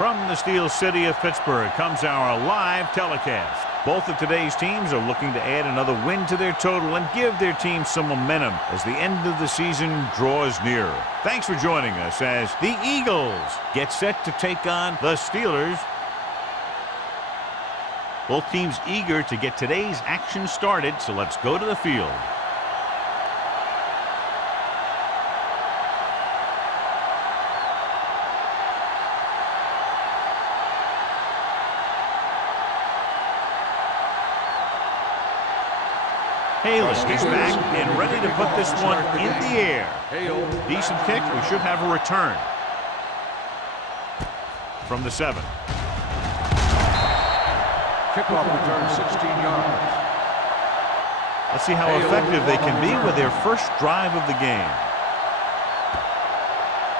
From the Steel City of Pittsburgh comes our live telecast. Both of today's teams are looking to add another win to their total and give their team some momentum as the end of the season draws nearer. Thanks for joining us as the Eagles get set to take on the Steelers. Both teams eager to get today's action started, so let's go to the field. Haley is back and ready to put this one in the air. Decent kick. We should have a return. From the 7. Kickoff return 16 yards. Let's see how effective they can be with their first drive of the game.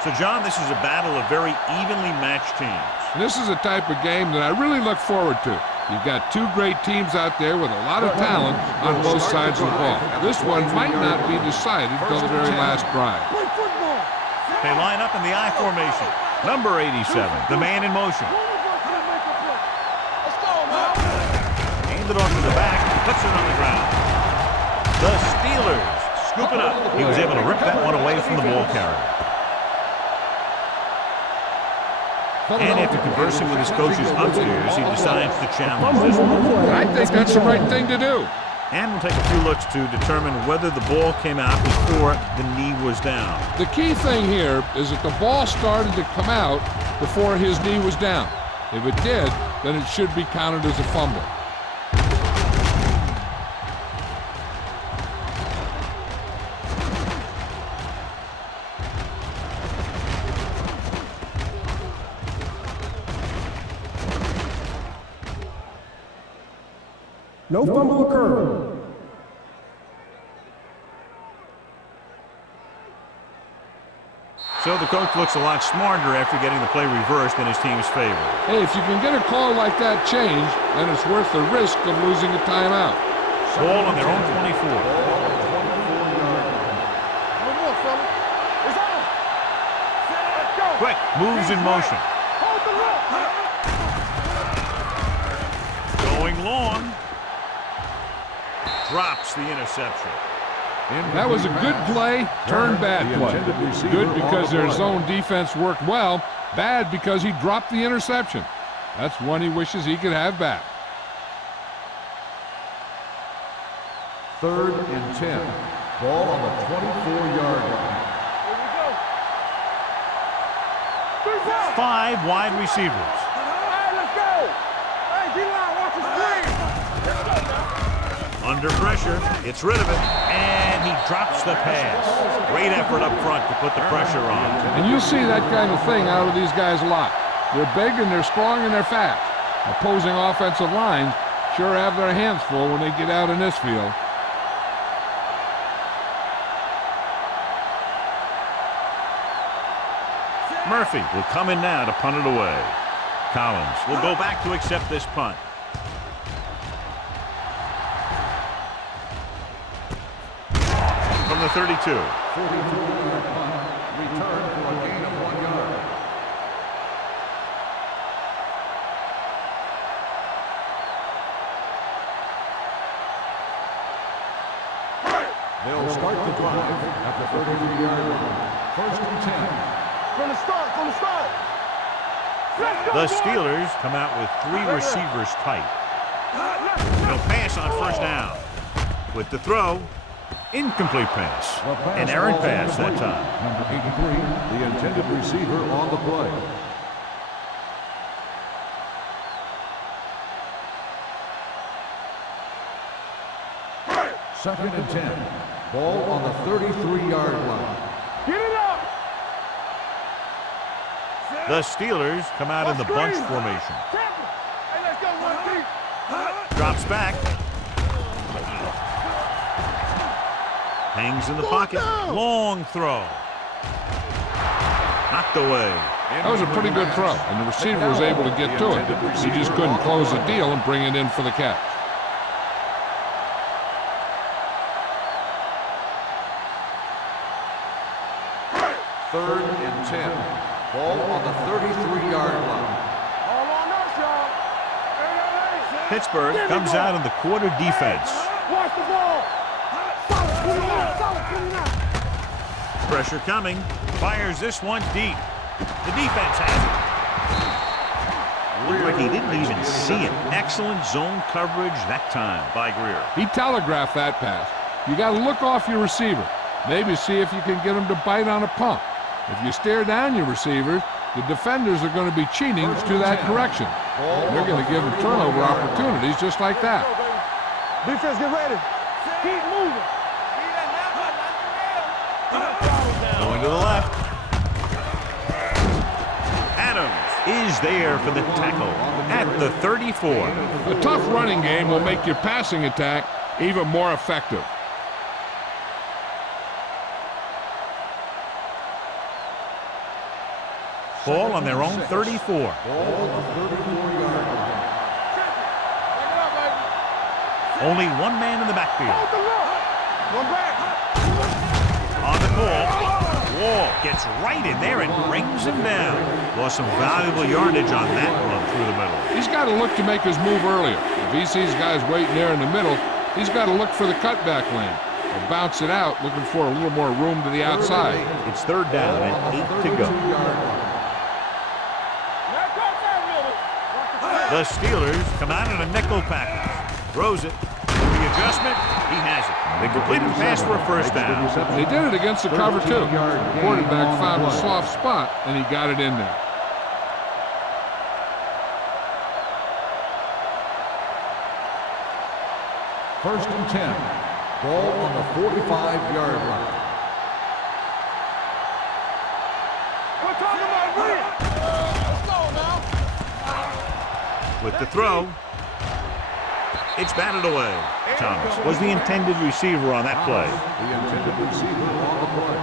So, John, this is a battle of very evenly matched teams. This is a type of game that I really look forward to. You've got two great teams out there with a lot of talent on both sides of the ball. This one might not be decided until the very last drive. They line up in the I formation. Number 87, the man in motion. Aimed it off to the back, puts it on the ground. The Steelers scoop it up. He was able to rip that one away from the ball carrier. And after conversing with his coaches upstairs, he decides to challenge this one. I think that's the right thing to do. And we'll take a few looks to determine whether the ball came out before the knee was down. The key thing here is that the ball started to come out before his knee was down. If it did, then it should be counted as a fumble. No fumble occurred. So the coach looks a lot smarter after getting the play reversed in his team's favor. Hey, if you can get a call like that changed, then it's worth the risk of losing a timeout. Ball on their own 24. Quick, moves in motion. Going long. Drops the interception. That was a good play, turned bad play. Good because their zone defense worked well, bad because he dropped the interception. That's one he wishes he could have back. 3rd and 10. Ball on the 24-yard line. 5 wide receivers. Under pressure, gets rid of it, and he drops the pass. Great effort up front to put the pressure on. And you'll see that kind of thing out of these guys a lot. They're big and they're strong and they're fast. Opposing offensive lines sure have their hands full when they get out in this field. Murphy will come in now to punt it away. Collins will go back to accept this punt. From the 32. 44-yard punt. Return for a gain of 1 yard. They'll start the drive at the 33-yard line. 1st and 10. From the start. The Steelers come out with 3 receivers tight. They'll pass on 1st down. With the throw, incomplete pass. An errant pass that time. Number 83, the intended receiver on the play. Second and 10. Ball on the 33-yard line. Get it up. The Steelers come out in the bunch formation. Hey, let's go, 1-3. Drops back. Hangs in the pocket. Long throw. Knocked away. That was a pretty good throw, and the receiver was able to get to it. He just couldn't close the deal and bring it in for the catch. Third and 10. Ball on the 33-yard line. Pittsburgh comes out in the quarter defense. Watch the ball. Solid 29. Solid 29. Pressure coming. Fires this one deep. The defense has it. Looked like he didn't even see it. Excellent zone coverage that time by Greer. He telegraphed that pass. You got to look off your receiver. Maybe see if you can get him to bite on a pump. If you stare down your receivers, the defenders are going to be cheating to that direction. They're going to give them turnover opportunities just like that. Defense, get ready. Keep moving. Going to the left. Adams is there for the tackle at the 34. A tough running game will make your passing attack even more effective. Ball on their own 34. Only one man in the backfield. On the call. Wall gets right in there and brings him down. Lost some valuable yardage on that run through the middle. He's got to look to make his move earlier. If he sees guys waiting there in the middle, he's got to look for the cutback lane. Or bounce it out, looking for a little more room to the outside. It's third down and 8 to go. The Steelers come out in a nickel package. Throws it. The adjustment, he has it. They completed the pass for a first down. They did it against the cover, too. The quarterback found a soft spot, and he got it in there. First and 10. Ball on the 45-yard line. We're talking about win. Let's go now. With the throw, it's batted away. Thomas was the intended receiver on that play. The intended receiver on the play.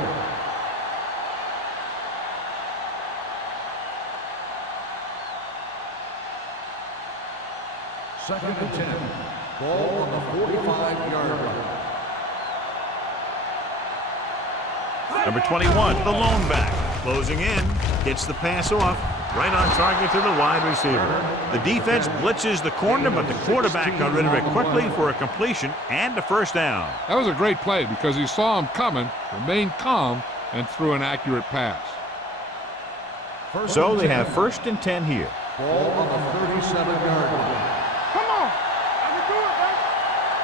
Second and 10. Ball on the 45-yard line. Number 21, the lone back. Closing in, gets the pass off. Right on target to the wide receiver. The defense blitzes the corner, but the quarterback got rid of it quickly for a completion and a first down. That was a great play because he saw him coming, remained calm, and threw an accurate pass. So they have first and 10 here. Ball on the 37-yard line. Come on. I can do it, man.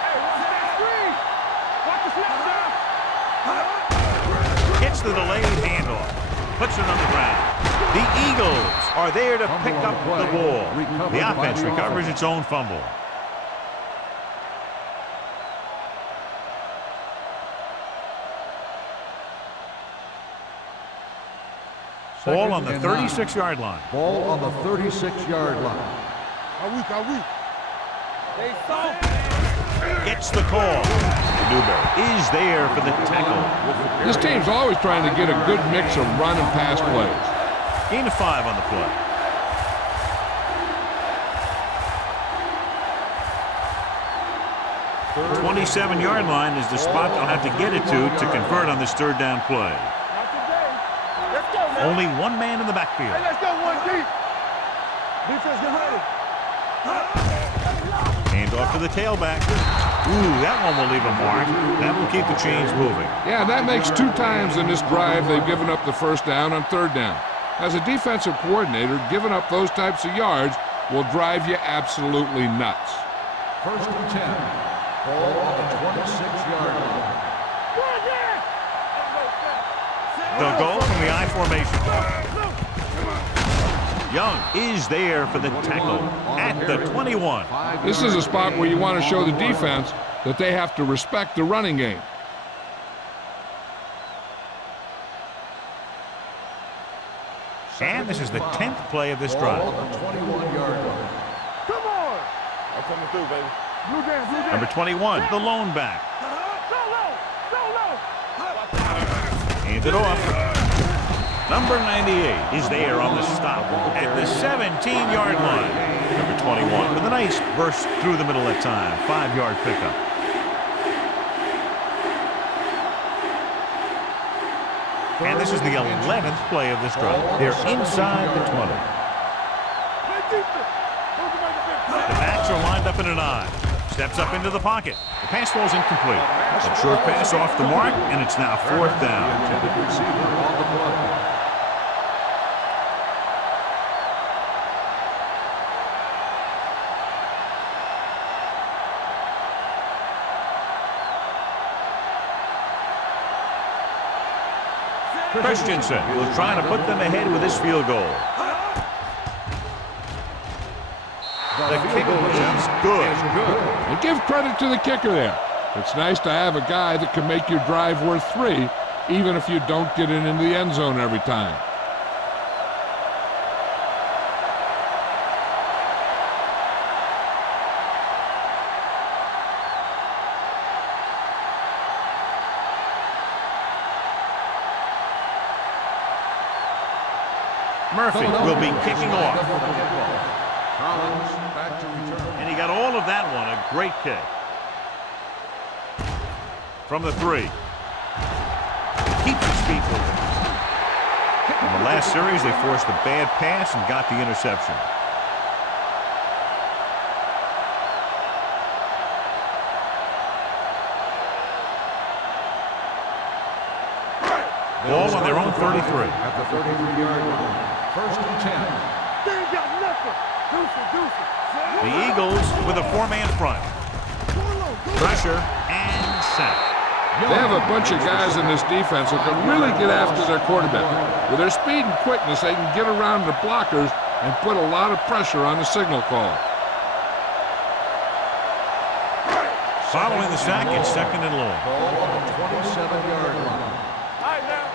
Hey, watch that screen. Watch the snap down. Gets the delayed handoff. Puts it on the ground. The Eagles are there to pick up the ball. The offense recovers its own fumble. Ball on the 36-yard line. Ball on the 36-yard line. Are we? They saw. Gets the call. Newberry is there for the tackle. This team's always trying to get a good mix of run and pass plays. Gain of 5 on the play. The 27-yard line is the spot they'll have to get it to convert on this third down play. Not today. Let's go, man. Only one man in the backfield. Hey, let's go one deep. Defense, get ready. Hand off to the tailback. Ooh, that one will leave a mark. That will keep the chains moving. Yeah, that makes 2 times in this drive they've given up the first down on third down. As a defensive coordinator, giving up those types of yards will drive you absolutely nuts. First and 10. Ball on the 26-yard line. They'll go from the I formation. Young is there for the tackle at the 21. This is a spot where you want to show the defense that they have to respect the running game. And this is the 10th play of this drive. Ball on the 21-yard line. Come on. I'm coming through, baby. Blue down. Number 21, the lone back. Hands it off. Number 98 is there on the stop at the 17-yard line. Number 21 with a nice burst through the middle that time. 5-yard pickup. And this is the 11th play of this drive. They're inside the 20. The back backs are lined up in an I. Steps up into the pocket. The pass falls incomplete. A short pass off the mark, and it's now 4th down. Intended receiver on the play. Christensen will try to put them ahead with his field goal. The kick is good. And give credit to the kicker there. It's nice to have a guy that can make your drive worth 3, even if you don't get it into the end zone every time. Murphy will be kicking off. Collins back to return. And he got all of that one. A great kick. From the 3. Keeps his feet moving. In the last series, they forced a bad pass and got the interception. Ball on their own 33. At the 33-yard line. 1st and 10. They ain't got nothing. Deuce. The Eagles with a 4-man front. Pressure and sack. They have a bunch of guys in this defense who can really get after their quarterback. With their speed and quickness, they can get around the blockers and put a lot of pressure on the signal call. Following the sack, it's 2nd and long. Ball on the 27-yard line. All right, now.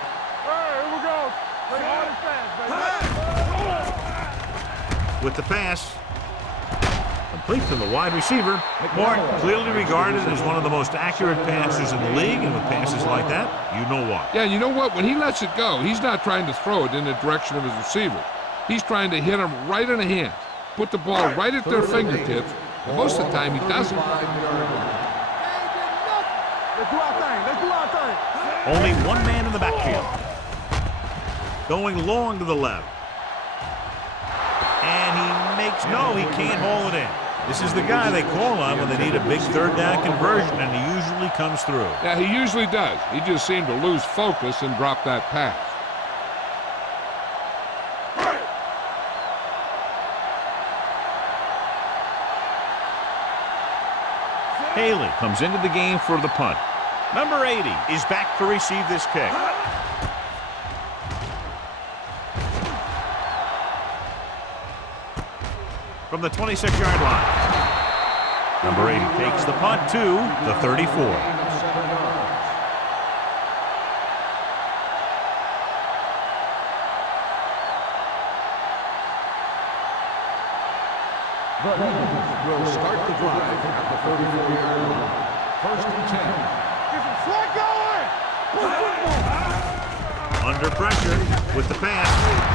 All right, here we go. Play hard and fast, baby. With the pass. Complete to the wide receiver. Martin, clearly regarded as one of the most accurate passers in the league, and with passes like that, you know why. Yeah, you know what? When he lets it go, he's not trying to throw it in the direction of his receiver. He's trying to hit them right in the hands, put the ball right at their fingertips, and most of the time he doesn't. Let's do our thing. Only one man in the backfield. Going long to the left. And he makes, no, he can't haul it in. This is the guy they call on when they need a big 3rd down conversion, and he usually comes through. Yeah, he usually does. He just seemed to lose focus and drop that pass. Haley comes into the game for the punt. Number 80 is back to receive this kick. From the 26-yard line. Number 80 takes the punt to the 34. The Eagles will start the drive at the 34-yard line. 1st and 10. Get some slack going. Under pressure with the pass,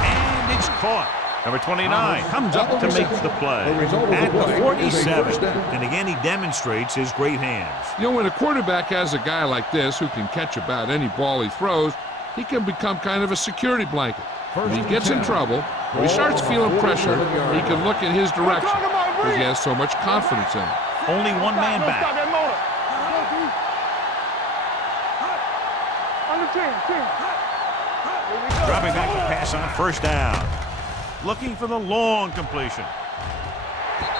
and it's caught. Number 29 comes up to make the play at the 47. And again, he demonstrates his great hands. You know, when a quarterback has a guy like this who can catch about any ball he throws, he can become kind of a security blanket. When he gets in trouble, when he starts feeling pressure, he can look in his direction because he has so much confidence in him. Only one man Stop back. that motor. Under 10. Dropping back to pass on 1st down. Looking for the long completion.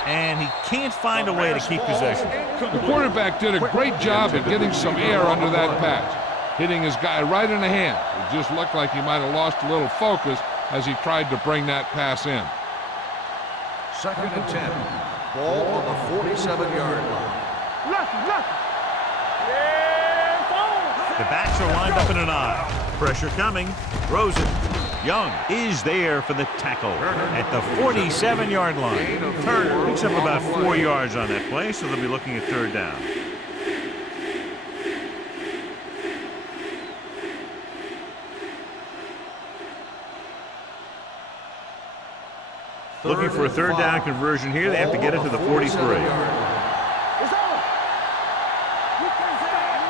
And he can't find a way to keep possession. The quarterback did a great job at getting some air under that pass, hitting his guy right in the hand. It just looked like he might have lost a little focus as he tried to bring that pass in. 2nd and 10. Ball on the 47-yard line. Lucky. Yeah, The backs are lined up in an I. Pressure coming. Throws it. Young is there for the tackle at the 47-yard line. Turner picks up about 4 yards on that play, so they'll be looking at 3rd down. Looking for a 3rd down conversion here. They have to get it to the 43. it's over. You can't stop.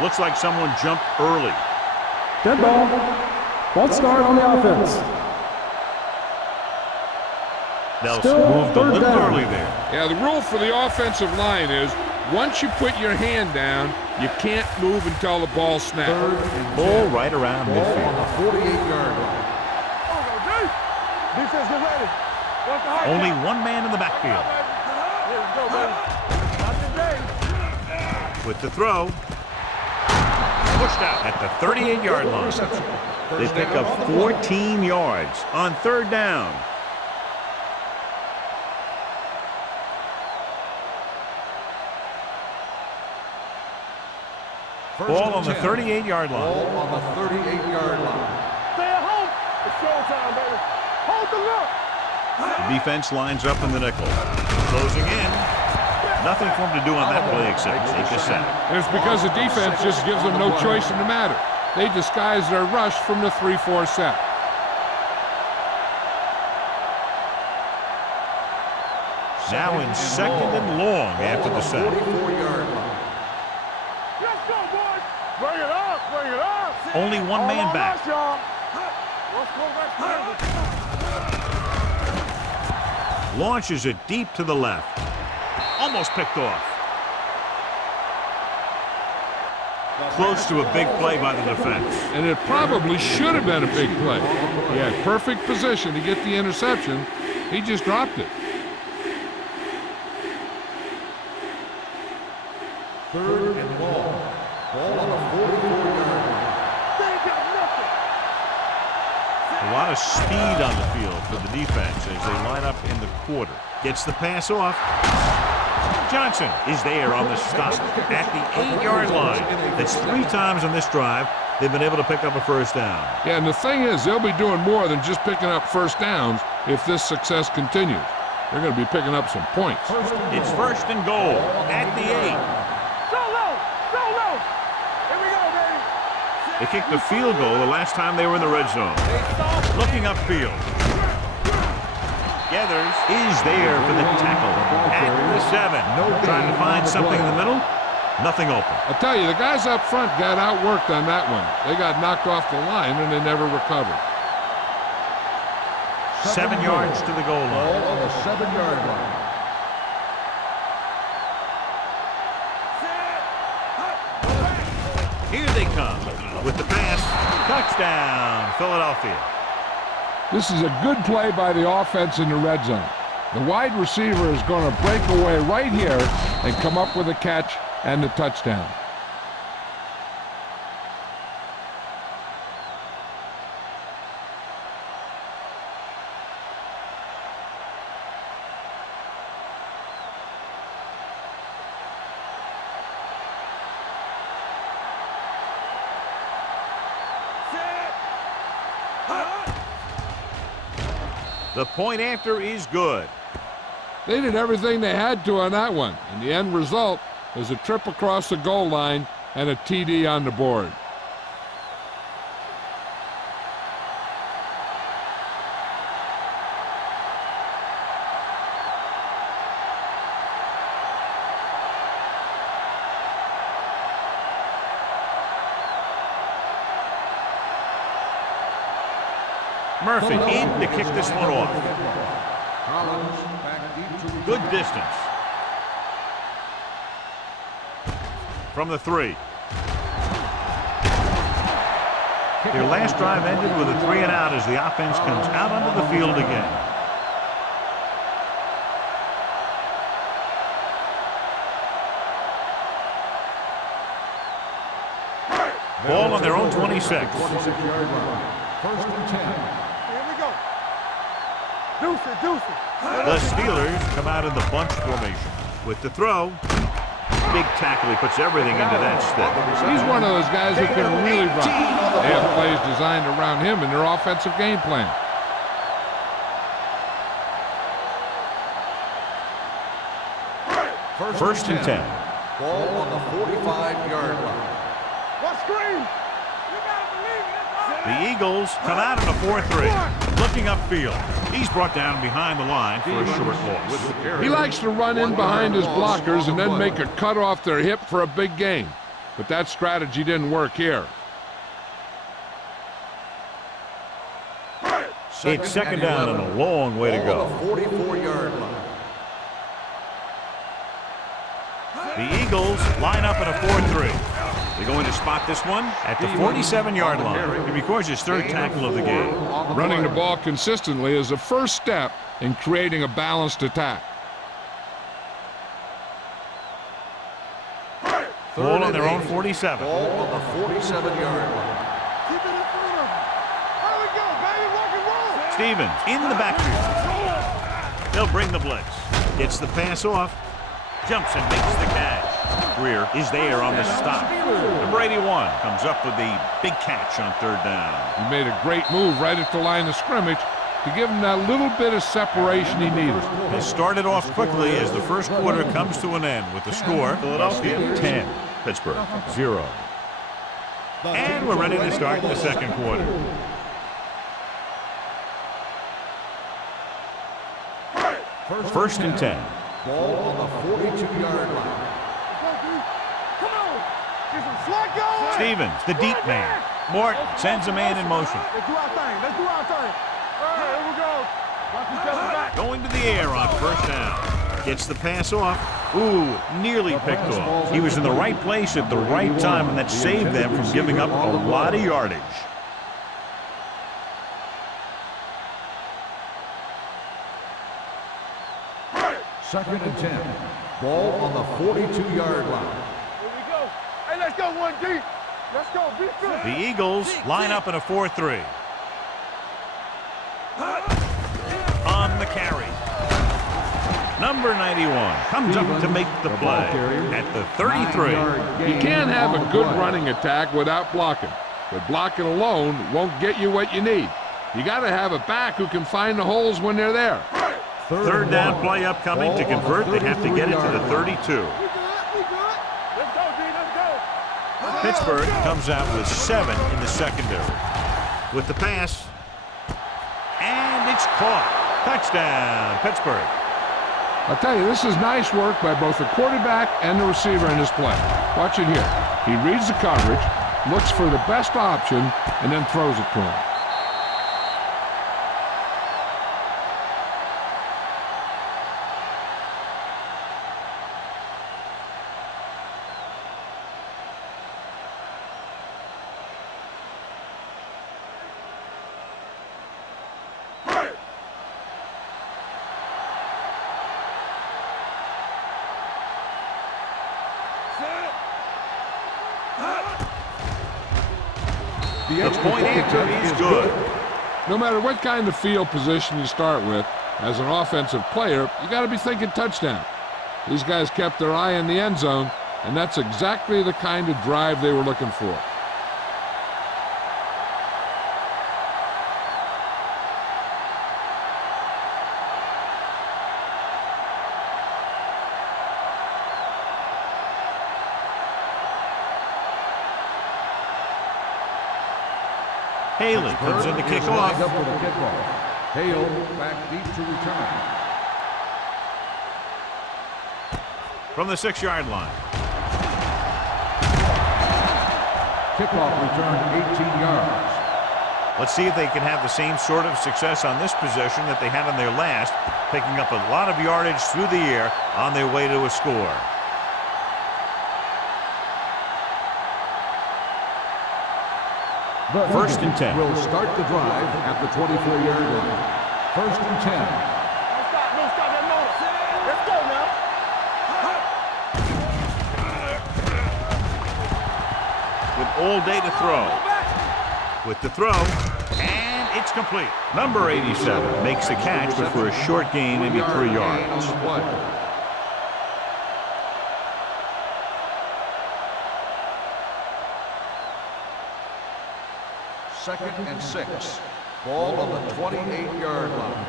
Looks like someone jumped early. Dead ball. False start on the offense. They'll Still move a third little down. early there. Yeah, the rule for the offensive line is once you put your hand down, you can't move until the ball snaps. Third and Ball 10. right around Ball on midfield. the 48-yard line. Defense, get ready. Watch the high Only count. one man in the backfield. Here we go, baby. Not today. With the throw. Pushed out at the 38-yard line. They pick up 14 yards on third down. Ball on the 38-yard line. Ball on the 38-yard line. Stay at home. It's showtime, baby. Hold the look. The defense lines up in the nickel. Closing in. Nothing for him to do on that play except take a sack. And it's because the defense just gives them no choice in the matter. They disguise their rush from the 3-4 set. Now in second and long after the sack. 44-yard line. Let's go, boys. Bring it up. Bring it up. Only one man back. Let's go back. Launches it deep to the left. Almost picked off. Close to a big play by the defense. And it probably should have been a big play. He had perfect position to get the interception. He just dropped it. Third and long. Ball on the 44-yard line. They ain't got nothing. A lot of speed on the field for the defense as they line up in the quarter. Gets the pass off. Johnson is there on the stop at the 8-yard line. That's 3 times on this drive they've been able to pick up a first down. Yeah, and the thing is, they'll be doing more than just picking up first downs if this success continues. They're going to be picking up some points. It's first and goal at the 8. So low. So low. Here we go, baby. They kicked the field goal the last time they were in the red zone. Looking upfield. Gathers is there for the tackle at the 7. Trying to find something in the middle. Nothing open. I'll tell you, the guys up front got outworked on that one. They got knocked off the line and they never recovered. 7 yards to the goal Ball line. on the 7-yard line. Here they come with the pass. Touchdown, Philadelphia. This is a good play by the offense in the red zone. The wide receiver is going to break away right here and come up with a catch and the touchdown. The point after is good. They did everything they had to on that one, and the end result was a trip across the goal line and a TD on the board. Murphy in to kick this one off. Collins back deep to Good distance. From the 3. Their last drive ended with a 3 and out as the offense comes out onto the field again. Ball on their own 26. 26-yard line. First and 10. Here we go. Deuce it, deuce it. The Steelers come out in the bunch formation. With the throw, big tackle. He puts everything into that stick. He's one of those guys who can really run. They have plays designed around him in their offensive game plan. First and 10. Ball on the 45-yard line. What screen? You gotta believe it. The Eagles come out in a 4-3. Looking upfield. He's brought down behind the line for a short loss. He likes to run in behind his blockers and then make a cut off their hip for a big gain. But that strategy didn't work here. It's second down and a long way to go. 44-yard line. The Eagles line up in a 4-3. They're going to spot this one at the 47-yard line. He records his third tackle of the game. Running the ball consistently is the first step in creating a balanced attack. Ball on their own 47. Ball on the 47-yard line. Keep it in front of him. There we go, baby. Rock and roll. Stevens in the backfield. They'll bring the blitz. Gets the pass off. Jumps and makes the catch. Greer is there on the stop. Number 81 comes up with the big catch on third down. He made a great move right at the line of scrimmage to give him that little bit of separation he needed. They started off quickly as the first quarter comes to an end with the score Philadelphia 10, Pittsburgh 0. And we're ready to start the second quarter. First and 10. Ball on the 42-yard line. Come on. Get some slack going. Stevens, the deep man. Morton sends a man in motion. Let's do our thing. Let's do our thing. All right, here we go. Watch each other back. Going to the air on first down. Gets the pass off. Ooh, nearly picked off. He was in the right place at the right time, and that saved them from giving up a lot of yardage. Second and 10. Ball on the 42-yard line. Here we go. Hey, let's go one deep. Let's go. Be good. The Eagles line up in a 4-3. On the carry. Number 91 comes up to make the play at the 33. You can't have a good running attack without blocking, but blocking alone won't get you what you need. You got to have a back who can find the holes when they're there. Third down play upcoming. To convert, they have to get it to the 32. We good. We good. Let's go, D. Let's go. Pittsburgh comes out with 7 in the secondary. With the pass. And it's caught. Touchdown, Pittsburgh. I'll tell you, this is nice work by both the quarterback and the receiver in this play. Watch it here. He reads the coverage, looks for the best option, and then throws it to him. The point answer is good. No matter what kind of field position you start with, as an offensive player, you got to be thinking touchdown. These guys kept their eye on the end zone, and that's exactly the kind of drive they were looking for. Haley comes in to kick off. Up for the kickoff. Hale back deep to return. From the 6-yard line. Kickoff return 18 yards. Let's see if they can have the same sort of success on this possession that they had on their last, picking up a lot of yardage through the air on their way to a score. First and 10. Will start the drive at the 24-yard line. First and 10. Don't stop that motor. Let's go now. With all day to throw. With the throw, and it's complete. Number 87 makes the catch, but for a short gain, maybe 3 yards. Second and 6. Ball on the 28-yard line.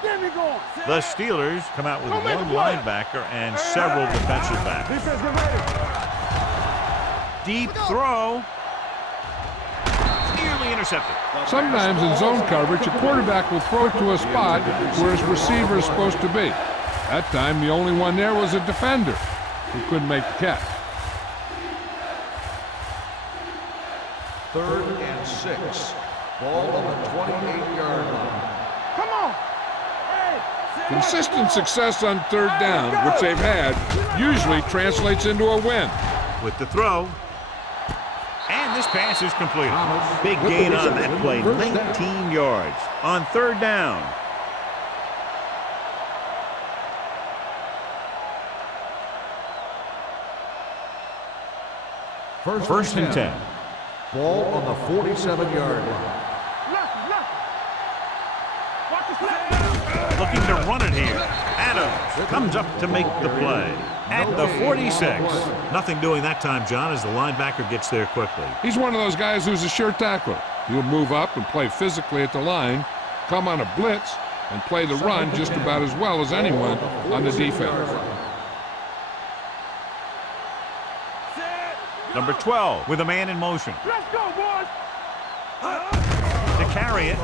Get me going. The Steelers come out with one linebacker and several defensive backs. Defense, get ready. Deep throw. Nearly intercepted. Sometimes in zone coverage, a quarterback will throw it to a spot where his receiver is supposed to be. That time, the only one there was a defender who couldn't make the catch. Third and 6. Ball on the 28-yard line. Come on. Consistent success on third down, which they've had, usually translates into a win. With the throw. And this pass is completed. Big gain on that play, 19 yards on third down. First and 10. Ball on the 47-yard line. Looking to run it here. Adams comes up to make the play at the 46. Nothing doing that time, John, as the linebacker gets there quickly. He's one of those guys who's a sure tackler. He'll move up and play physically at the line, come on a blitz, and play the run just about as well as anyone on the defense. Number 12 with a man in motion. Let's go, boys. To carry it.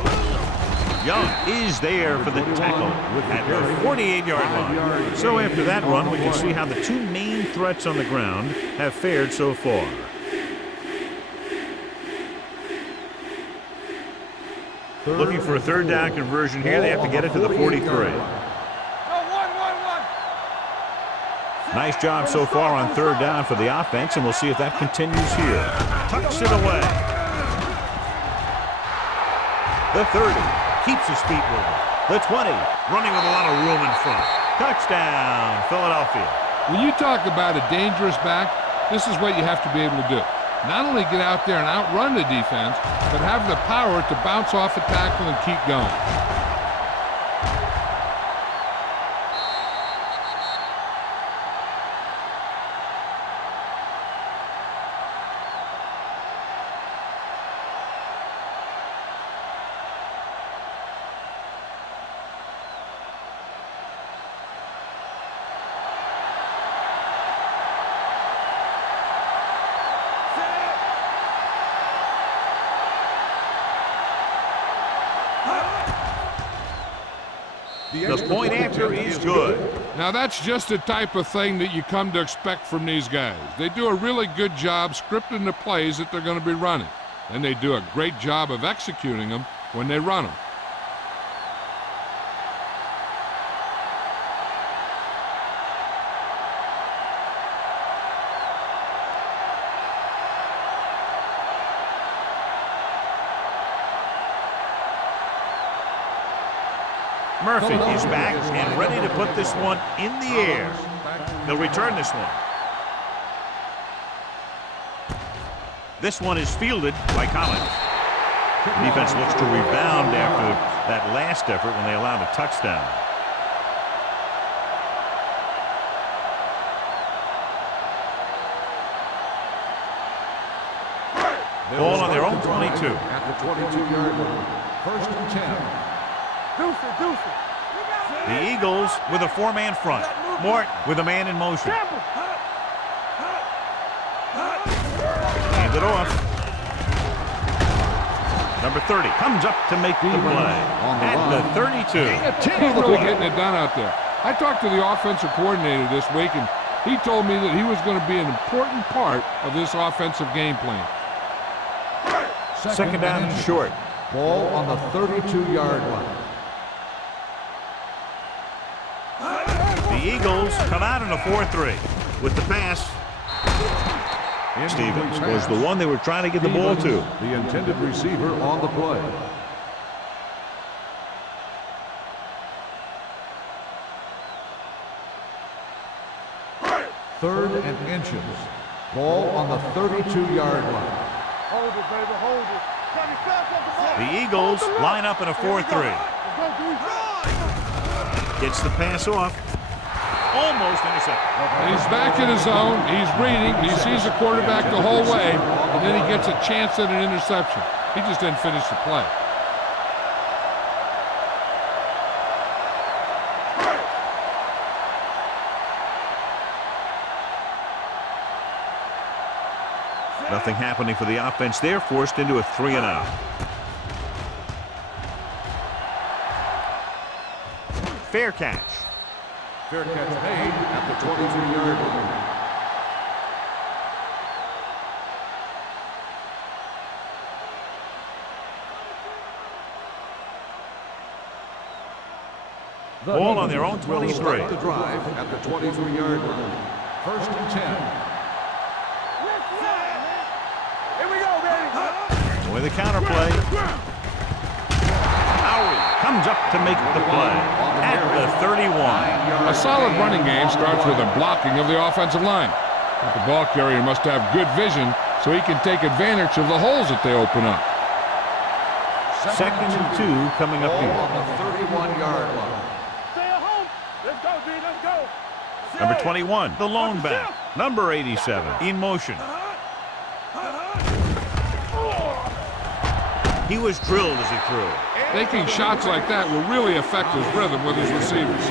Young is there for the tackle at the 48-yard line. So after that run, we can see how the two main threats on the ground have fared so far. Looking for a third down conversion here. They have to get it to the 43. Nice job so far on third down for the offense, and we'll see if that continues here. Tucks it away. The 30. Keeps his feet moving. The 20. Running with a lot of room in front. Touchdown, Philadelphia. When you talk about a dangerous back, this is what you have to be able to do. Not only get out there and outrun the defense, but have the power to bounce off a tackle and keep going. The point after is good. Now that's just the type of thing that you come to expect from these guys. They do a really good job scripting the plays that they're going to be running. And they do a great job of executing them when they run them. Murphy is back and ready to put this one in the air. They'll return this one. This one is fielded by Collins. Defense looks to rebound after that last effort when they allowed a touchdown. Ball on their own 22. At the 22-yard line. First and 10. The Eagles with a four-man front. Morton with a man in motion. Hand it off. Number 30 comes up to make the play at the 32. He's really getting it done out there. I talked to the offensive coordinator this week, and he told me that he was going to be an important part of this offensive game plan. Second down and short. Ball on the 32-yard line. The Eagles come out in a 4-3 with the pass. Stevens was the one they were trying to get the ball to. The intended receiver on the play. Third and inches. Ball on the 32-yard line. Hold it, baby, hold it. The Eagles line up in a 4-3. Gets the pass off. Almost intercepted. He's back in his zone. He's reading. He sees the quarterback the whole way, and then he gets a chance at an interception. He just didn't finish the play. Nothing happening for the offense there, forced into a 3-and-out. Fair catch. Fair catch made at the 22-yard line. Ball on their own Will 23. start the drive at the 23-yard line. First and 10. Here we go, baby. With the counter play. Howie comes up to make the play at the 31. A solid running game starts with a blocking of the offensive line. But the ball carrier must have good vision so he can take advantage of the holes that they open up. Second and 2 coming up Ball here. on the 31-yard line. Stay at home. Let's go, D. Let's go. Number 21, the lone back. Number 87, in motion. He was drilled as he threw. Taking shots like that will really affect his rhythm with his receivers.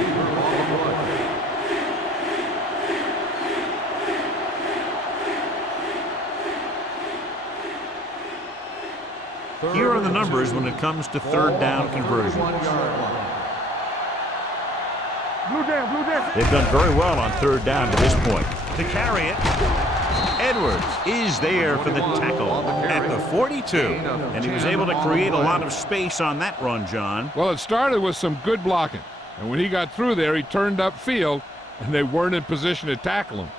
Here are the numbers when it comes to third down conversions. Blue down. They've done very well on third down to this point. To carry it, Edwards is there for the tackle at the 42. And he was able to create a lot of space on that run, John. Well, it started with some good blocking. And when he got through there, he turned upfield, and they weren't in position to tackle him.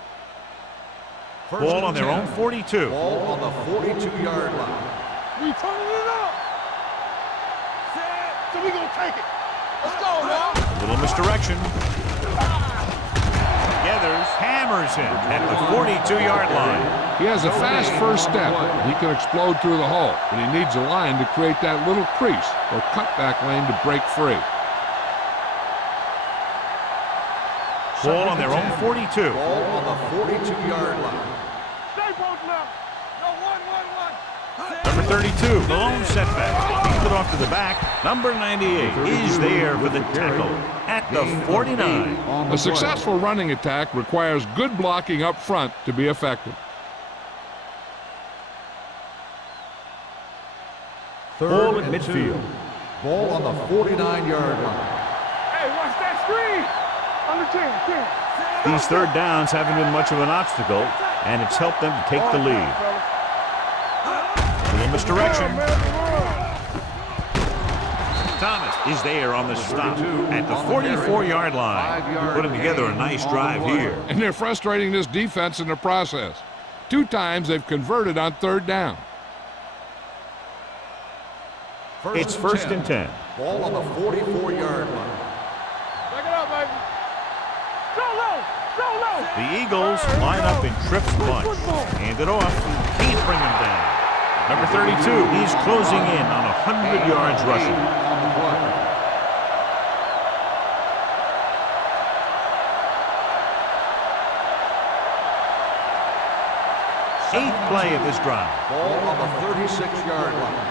Ball on their own 42. Ball on the 42-yard line. We turning it up. So we gonna take it. Let's go, man. Little misdirection. Gathers, hammers him at the 42-yard line. He has a fast first step. He can explode through the hole, but he needs a line to create that little crease or cutback lane to break free. Ball on their own 42. Ball on the 42-yard line. Stay both left. No, one. Number 32, the lone setback. He's it off to the back. Number 98 is there for the tackle at the 49. A successful running attack requires good blocking up front to be effective. Ball at midfield. Ball on the 49-yard line. Hey, watch that screen. On the 10. These third downs haven't been much of an obstacle, and it's helped them to take the lead. Little misdirection. Thomas is there on the stop at the 44-yard line. Putting together a nice drive here. And they're frustrating this defense in the process. 2 times they've converted on third down. It's first and 10. Ball on the 44-yard line. Back it up, baby. Go low. The Eagles line up in trips bunch. Hand it off. Can't bring him down. Number 32, he's closing in on 100 yards rushing. On the play. Eighth play of this drive. Ball on the 36-yard line.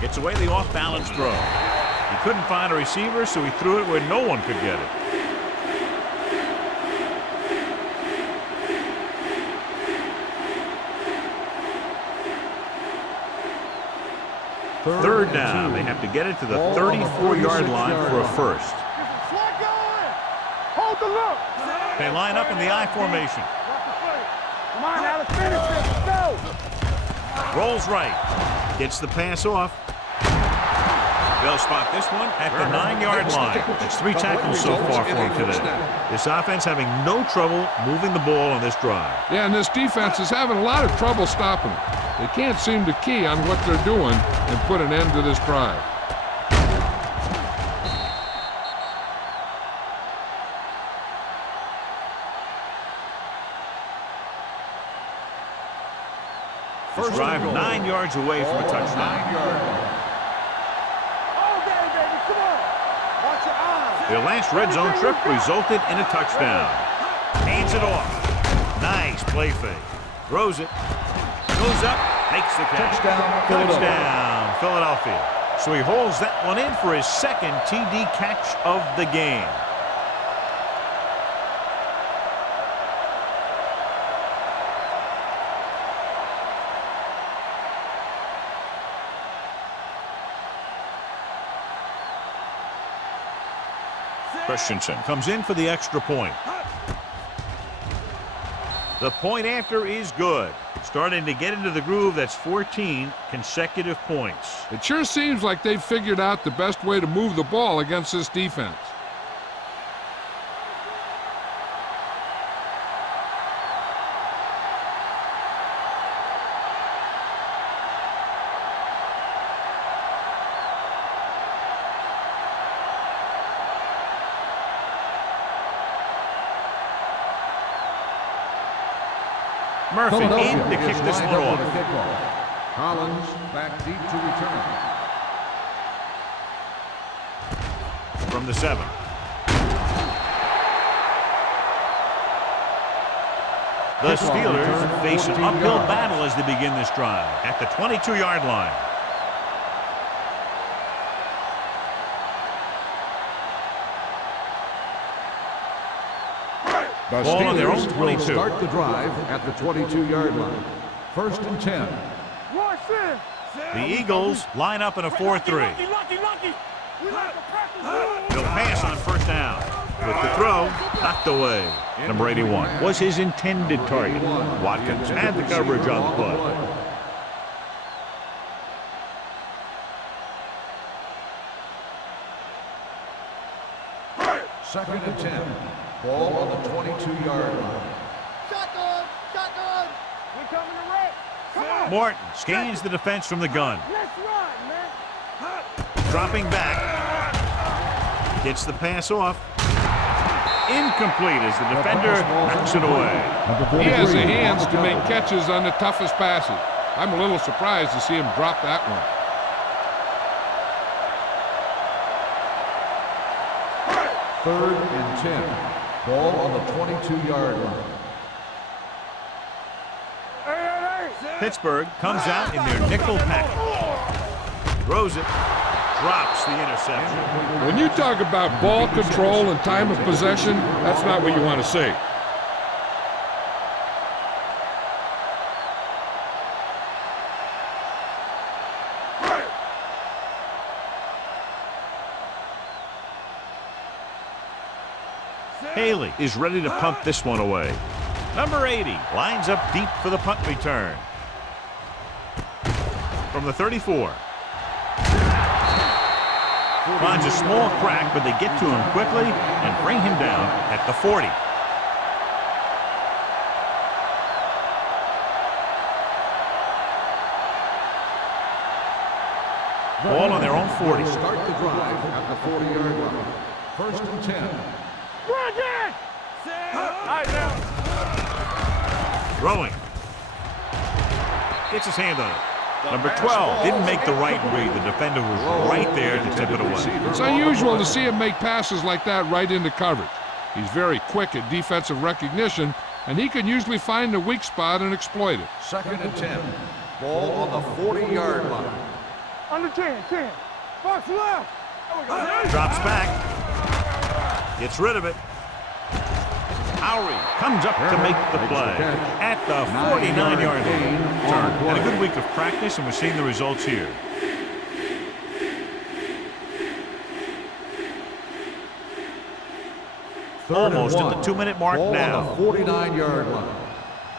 Gets away the off-balance throw. He couldn't find a receiver, so he threw it where no one could get it. Third down. They have to get it to the 34-yard line for a first. Hold the look. They line up in the I formation. Come on, Alice, finish this. Let's go. Rolls right. Gets the pass off. They'll spot this one at the 9-yard line. That's 3 tackles so far for him today. This offense having no trouble moving the ball on this drive. Yeah, and this defense is having a lot of trouble stopping them. They can't seem to key on what they're doing and put an end to this drive. First drive 9 yards away from a touchdown. 9-yard line. Okay, baby, come on. Watch your eyes. Their last red zone trip resulted in a touchdown. Hands it off. Nice play fake. Throws it. Goes up. Makes the catch. Touchdown, Philadelphia. So he holds that one in for his second TD catch of the game. Christensen comes in for the extra point. The point after is good. Starting to get into the groove. That's 14 consecutive points. It sure seems like they've figured out the best way to move the ball against this defense. Murphy in to kick this one off. Collins back deep to return. From the 7. The Steelers face an uphill battle as they begin this drive at the 22-yard line. The Ball on their own Steelers will 22. start the drive at the 22-yard line. 1st and 10. The Eagles line up in a 4-3. They'll pass on 1st down. With the throw, knocked away. Number 81 was his intended target. Watkins had the coverage on the play. 2nd and 10. Ball on the 22-yard line. Shotgun! Shotgun! We coming to wreck! Come on! Morton scans the defense from the gun. Let's run, man! Dropping back. Gets the pass off. Incomplete as the defender knocks it away. He has the hands to make catches on the toughest passes. I'm a little surprised to see him drop that one. 3rd and 10. Ball on the 22-yard line. Pittsburgh comes out in their nickel package. Throws it. Drops the interception. When you talk about ball control and time of possession, that's not what you want to see. Haley is ready to punt this one away. Number 80 lines up deep for the punt return. From the 34. Finds a small crack, but they get to him quickly and bring him down at the 40. Ball on their own 40. Start the drive at the 40-yard line. 1st and 10. Throwing. Gets his hand on it. Number 12 didn't make the right read. The defender was right there to tip it away. It's unusual to see him make passes like that right into coverage. He's very quick at defensive recognition, and he can usually find the weak spot and exploit it. 2nd and 10. Ball on the 40-yard line. Under 10, 10. Box left. Drops back. Gets rid of it. Howery comes up to make the play at the 49-yard line. Turn. Had a good week of practice, and we're seeing the results here. Almost at the 2-minute mark Ball now. on the 49-yard line.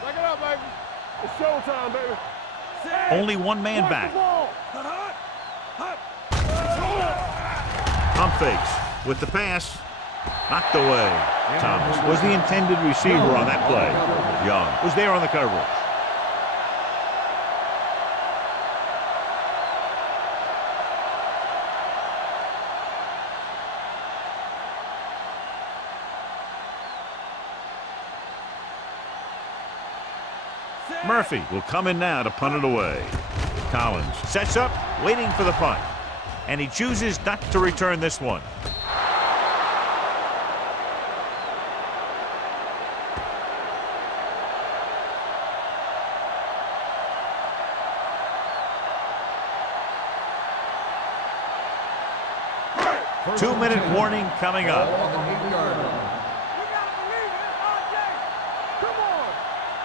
Back it up, baby. It's showtime, baby. Only one man back. Pump fakes with the pass. Knocked away. Thomas was the intended receiver on that play. Young was there on the coverage. Murphy will come in now to punt it away. Collins sets up, waiting for the punt. And he chooses not to return this one. Two-minute warning coming up. Ball on the 8-yard line. You gotta believe it, RJ. Come on.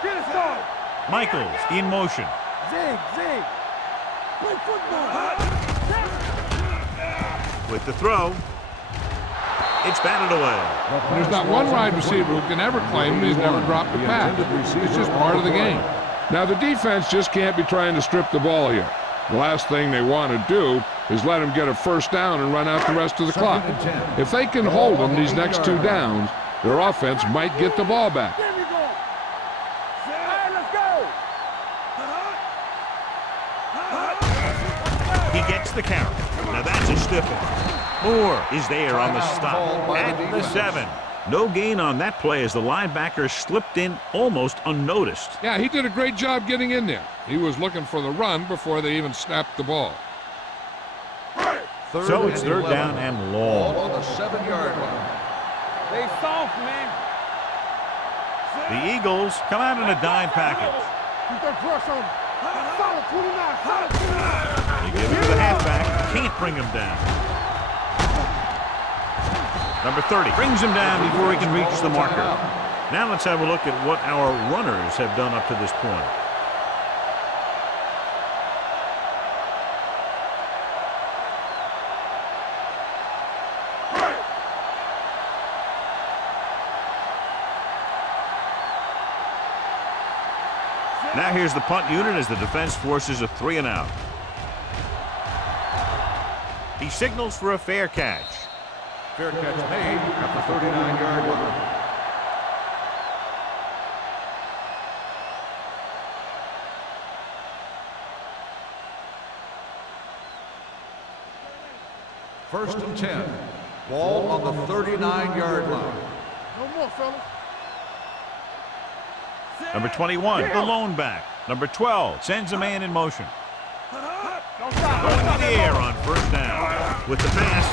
Get it started. Michaels in motion. Zig, zig. Play football. With the throw. It's batted away. There's not one wide receiver who can ever claim he's never dropped a pass. It's just part of the game. Now, the defense just can't be trying to strip the ball here. The last thing they want to do is let him get a first down and run out the rest of the clock. If they can hold them these next 2 downs, their offense might get the ball back. There we go. Hey, let's go. He gets the count. Now that's a stiff one. Moore is there on the stop at the 7. No gain on that play as the linebacker slipped in almost unnoticed. Yeah, he did a great job getting in there. He was looking for the run before they even snapped the ball. So it's 3rd down and long. On the 7-yard line. They soft, man. The Eagles come out in a dime package. Keep that press on him. Solid 29. Solid 29. You give it to the halfback. Can't bring him down. Number 30 brings him down before he can reach the marker. Now let's have a look at what our runners have done up to this point. Now here's the punt unit as the defense forces a 3-and-out. He signals for a fair catch. Fair catch made at the 39-yard line. First and 10. Ball on the 39-yard line. No more, fellas. Number 21, the lone back. Number 12 sends a man in motion. Don't stop. Going to the air on 1st down. With the pass.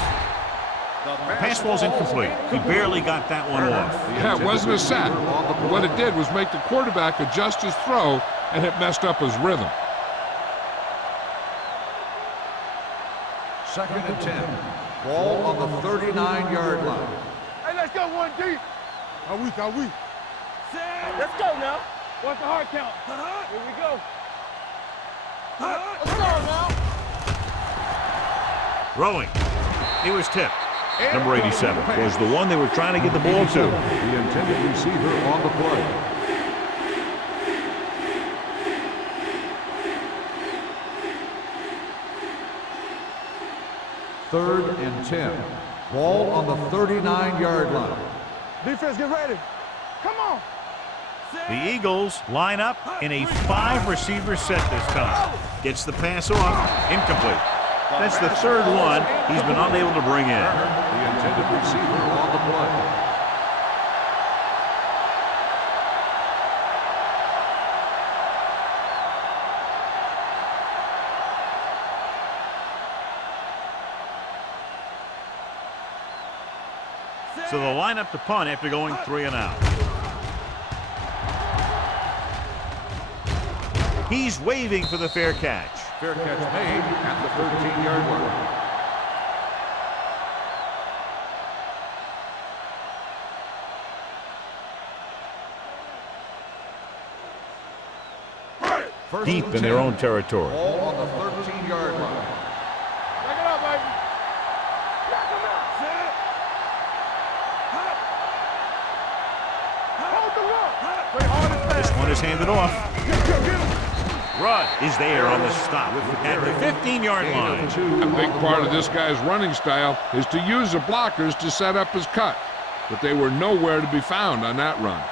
The pass falls incomplete. He barely got that one off. Yeah, it wasn't a sack. What it did was make the quarterback adjust his throw, and it messed up his rhythm. 2nd and 10. Ball on the 39-yard line. Hey, let's go one deep. Are we? Let's go now. What's the hard count? Here we go. Let's go now. Throwing. He was tipped. Number 87 was the one they were trying to get the ball to. The intended receiver on the play. Third and 10. Ball on the 39-yard line. Defense, get ready. Come on. The Eagles line up in a 5-receiver set this time. Gets the pass off. Incomplete. That's the 3rd one he's been unable to bring in. The intended receiver on the play. So they'll line up to punt after going 3-and-out. He's waving for the fair catch. Fair catch made at the 13-yard line. Deep in their own territory. Ball on the 13-yard line. Back it up, baby. Back him up. Hold the rock. Play hard and fast. This one is handed off. Get him. Rudd is there on the stop at the 15-yard line. A big part of this guy's running style is to use the blockers to set up his cut, but they were nowhere to be found on that run.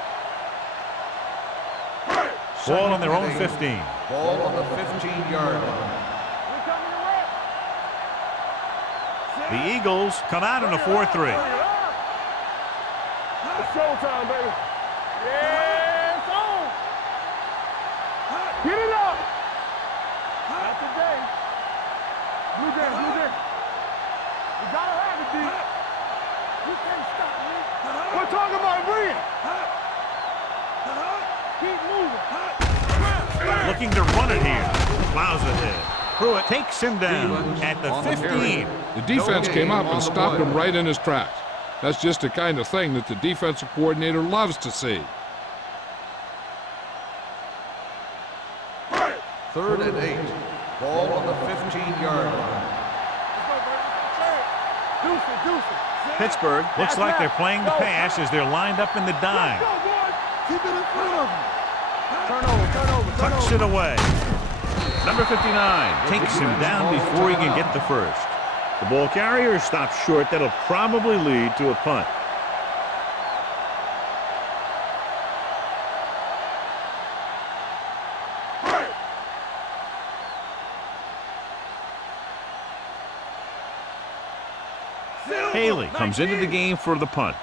Ball on their own 15. Ball on the 15-yard line. The Eagles come out in a 4-3. It's showtime, baby. Yeah, it's on. Get it up. Not today. Blue Jay. You gotta have it, D. You can't stop me. We're talking about Bree. Keep moving. Looking to run it here. Plows ahead. Pruitt takes him down at the 15. The defense came up and stopped him right in his tracks. That's just the kind of thing that the defensive coordinator loves to see. 3rd and 8. Ball on the 15-yard line. Pittsburgh looks like they're playing the pass as they're lined up in the dime. Keep it in front of him. Turnover. Tucks it away. Number 59 takes him down before he can get the first. The ball carrier stops short. That'll probably lead to a punt. Haley comes into the game for the punt.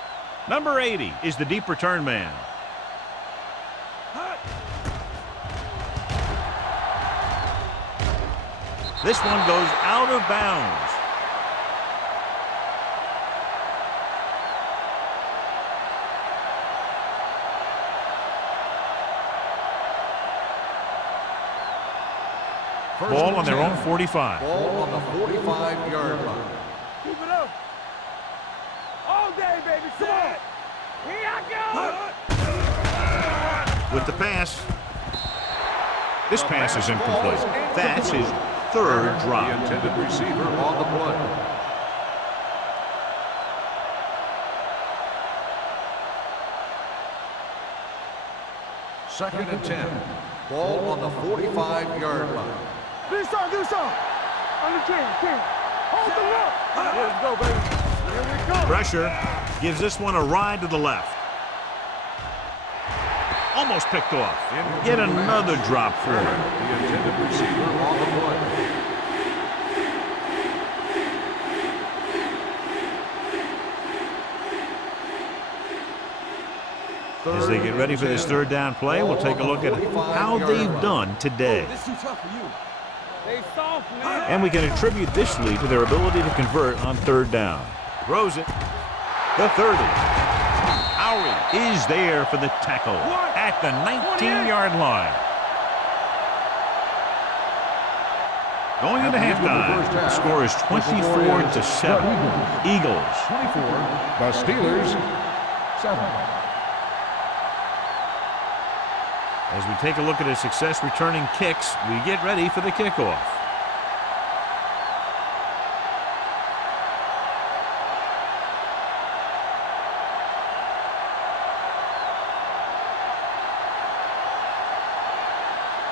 Number 80 is the deep return man. This one goes out of bounds. Ball on their own 45. Ball on the 45-yard line. Keep it up. All day, baby. Come on. Here I go. With the pass. This pass is incomplete. That's his third drop. The intended receiver on the play. Second and 10. Ball on the 45-yard line. Do something. On the 10. Hold the look. Let's go, baby. Here we go. Pressure gives this one a ride to the left. Almost picked off. Yet another drop for him. The intended receiver on the play. As they get ready for this third down play, we'll take a look at how they've done today. This too tough for you. They soft, man. And we can attribute this lead to their ability to convert on third down. Throws it. The 30. Howie is there for the tackle at the 19-yard line. Going into halftime, the score is 24-7. Eagles. 24. The Steelers 7. As we take a look at his success returning kicks, we get ready for the kickoff.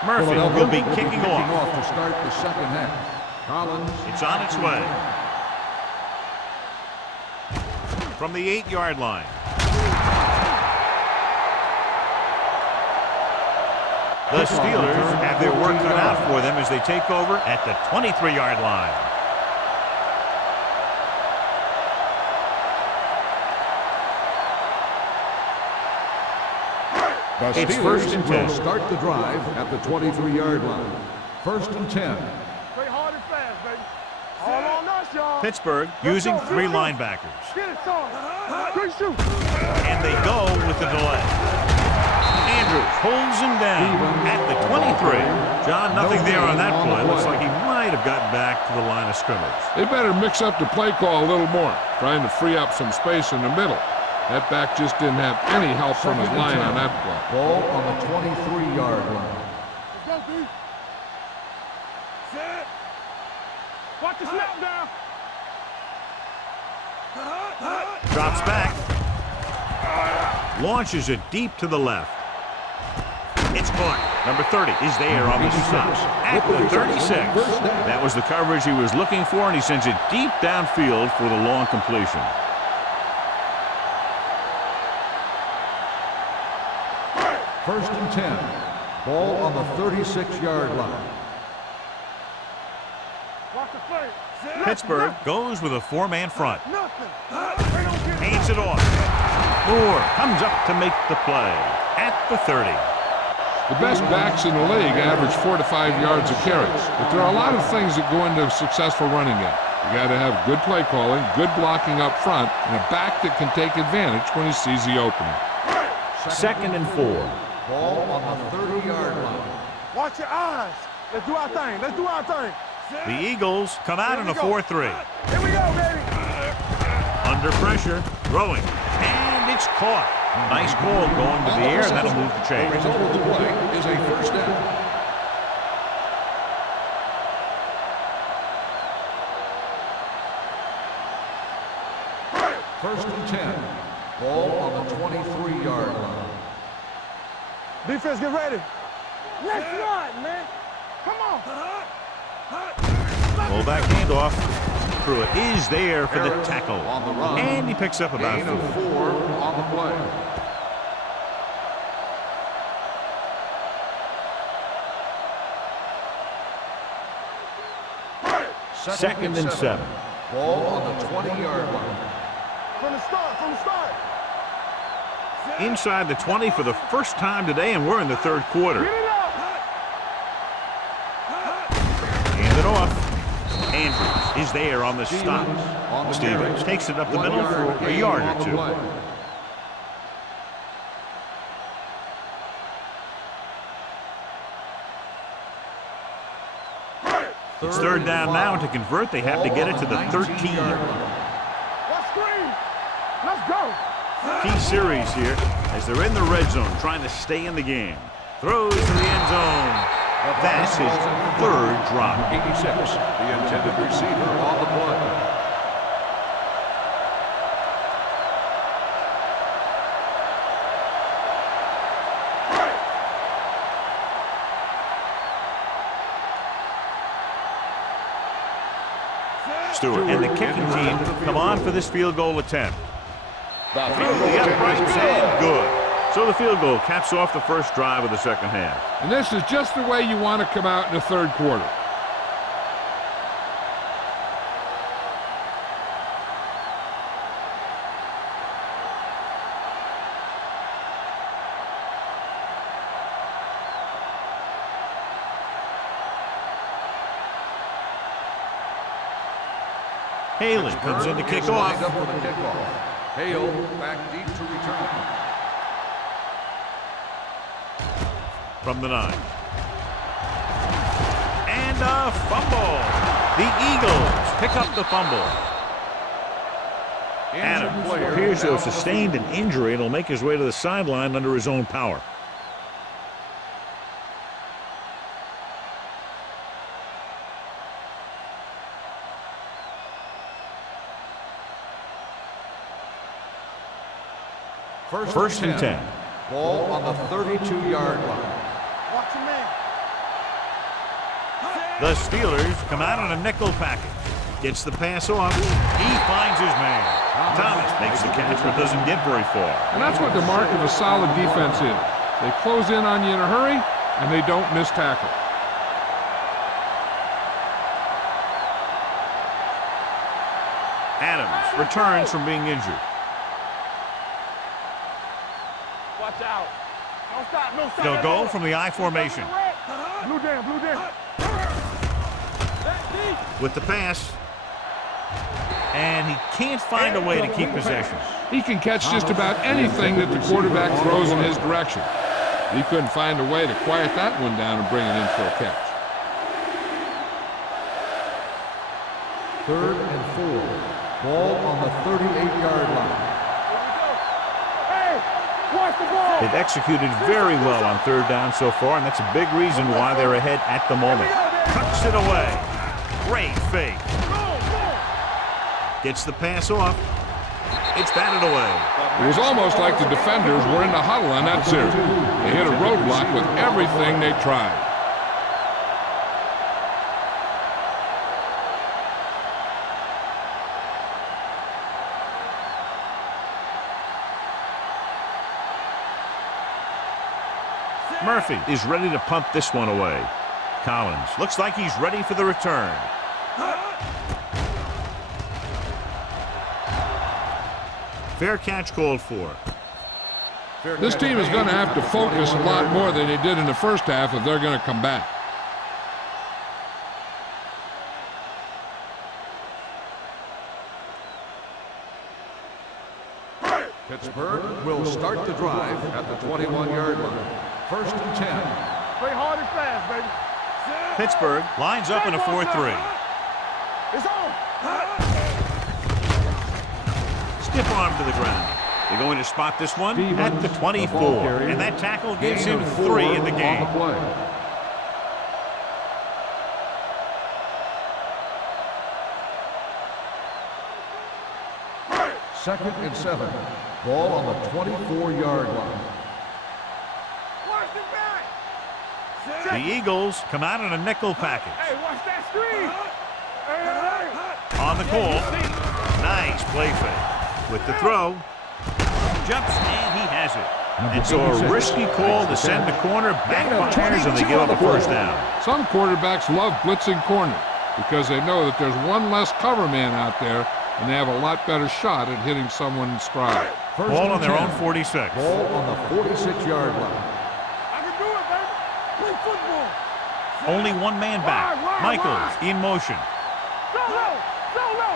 Murphy will be kicking off. To start the second half. Collins. It's on its way. From the 8-yard line. The Steelers have their work cut out for them as they take over at the 23-yard line. The It's first and 10. will start the drive at the 23-yard line. First and 10. Play hard and fast, baby. All on us, y'all. Pittsburgh using three linebackers. Get it, son. Quick shoot. And they go with the delay. Andrews pulls him down at the 23. John, nothing there on that play. Looks like he might have gotten back to the line of scrimmage. They better mix up the play call a little more, trying to free up some space in the middle. That back just didn't have any help from his line on that play. Ball on the 23-yard line. Let's go, B. Set. Watch the snap down. Drops back. Launches it deep to the left. It's caught. Number 30 is there on the stop at the 36. That was the coverage he was looking for, and he sends it deep downfield for the long completion. First and 10. Ball on the 36-yard line. Watch the play. Pittsburgh goes with a four-man front. Nothing. Hands it off. Moore comes up to make the play at the 30. The best backs in the league average 4 to 5 yards of carries, but there are a lot of things that go into a successful running game. You got to have good play calling, good blocking up front, and a back that can take advantage when he sees the opening. Second and 4. Ball on the 30-yard line. Watch your eyes. Let's do our thing. Let's do our thing. The Eagles come out in a 4-3. Here we go, baby. Under pressure, throwing, and it's caught. Nice call going to the air, and that'll move the The chains. result of the play is a first down. First and 10. Ball on the 23-yard line. Defense, get ready. Let's run, man. Come on. Fullback handoff. Pruitt is there for the tackle. On the run. And he picks up about Gain of 4 on the play. Second and 7. Ball on the 20-yard line. From the start. Inside the 20 for the first time today, and we're in the third quarter. Get it up. Hand it off. Andrews is there on the stop. On the Stevens carry. takes it up the 1 middle yard for a gain yard on or the two. play. It's third down now. To convert, they have to get it to the 13. Let's screen. Let's go. Key series here as they're in the red zone trying to stay in the game. Throws to the end zone. That's his third drop. 86, the intended receiver on the play. Stewart and the kicking team come on for this field goal attempt. The uprights and good. So the field goal caps off the first drive of the second half. And this is just the way you want to come out in the third quarter. Haley comes in to kick off. Lined up for the kickoff. Hale back deep to return. From the 9. And a fumble. The Eagles pick up the fumble. Adams appears to have sustained an injury and will make his way to the sideline under his own power. First and 10. Ball on the 32-yard line. Watch your man. The Steelers come out in a nickel package. Gets the pass off. He finds his man. Thomas makes the catch but doesn't get very far. And that's what the mark of a solid defense is. They close in on you in a hurry, and they don't miss tackle. Adams returns from being injured. Watch out. Don't stop. No stop. They'll go from the I formation. Blue down. With the pass. And he can't find a way to keep possession. He can catch just about anything that the quarterback throws in his direction. He couldn't find a way to quiet that one down and bring it in for a catch. Third and 4. Ball on the 38-yard line. They've executed very well on third down so far, and that's a big reason why they're ahead at the moment. Tucks it away. Great fake. Gets the pass off. It's batted away. It was almost like the defenders were in the huddle on that series. They hit a roadblock with everything they tried. Murphy is ready to punt this one away. Collins looks like he's ready for the return. Fair catch called for. This team is going to have to focus a lot more than they did in the first half if they're going to come back. Pittsburgh will start the drive at the 21-yard line. First and 10. Play hard and fast, baby. Pittsburgh lines up in a 4-3. It's on. Stiff arm to the ground. They're going to spot this one at the 24. And that tackle gives him 3 in the game. 2nd and 7. Ball on the 24-yard line. The Eagles come out in a nickel package. Hey, watch that screen. On the call. Nice play fake. With the throw. Jumps, and he has it. And so a risky call to send the corner backfires, and they give up a first down. Some quarterbacks love blitzing corners because they know that there's one less cover man out there, and they have a lot better shot at hitting someone in stride. Ball on their own 46. Ball on the 46-yard line. I can do it, baby. Play football. Only one man back. Michaels in motion. Go low. Go low.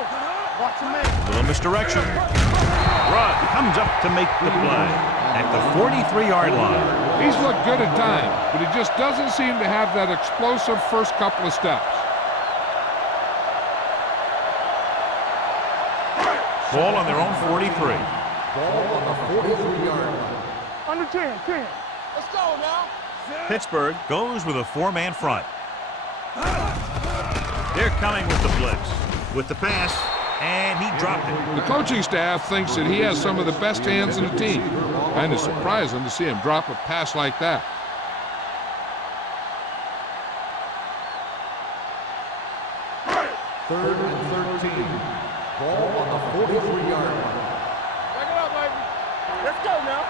Watch him, man. Little misdirection. Rudd comes up to make the play at the 43-yard line. He's looked good at times, but he just doesn't seem to have that explosive first couple of steps. Ball on their own 43. Ball on the 43-yard line. Under 10. Let's go now. Pittsburgh goes with a four-man front. They're coming with the blitz. With the pass, and he dropped it. The coaching staff thinks that he has some of the best hands in the team. Kind of surprising to see him drop a pass like that. Third and 13. Ball on the 43-yard line. Back it up, baby. Let's go now.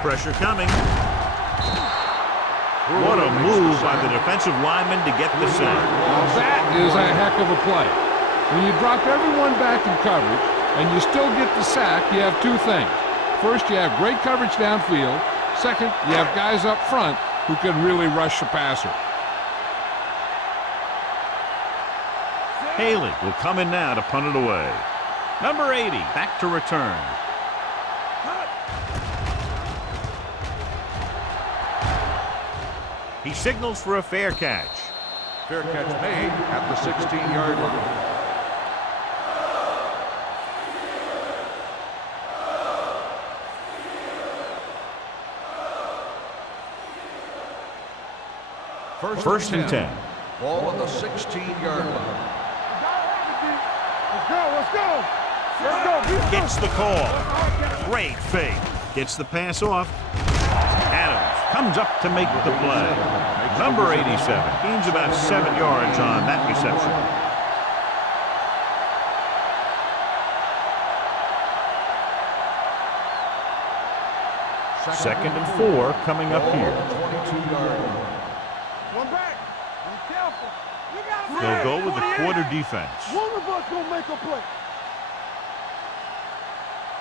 Pressure coming. What a move by the defensive lineman to get the sack. Now that is a heck of a play. When you drop everyone back in coverage and you still get the sack, you have two things. First, you have great coverage downfield. Second, you have guys up front who can really rush the passer. Haley will come in now to punt it away. Number 80 back to return. He signals for a fair catch. Fair catch made at the 16-yard line. First and 10. Ball on the 16-yard line. Let's go. Gets the call. Great fake. Gets the pass off. Adams comes up to make the play. Number 87 gains about 7 yards on that reception. Second and 4 coming up here. 22-yard line. One back. Be careful. They'll go with the quarter defense. One of us gonna make a play.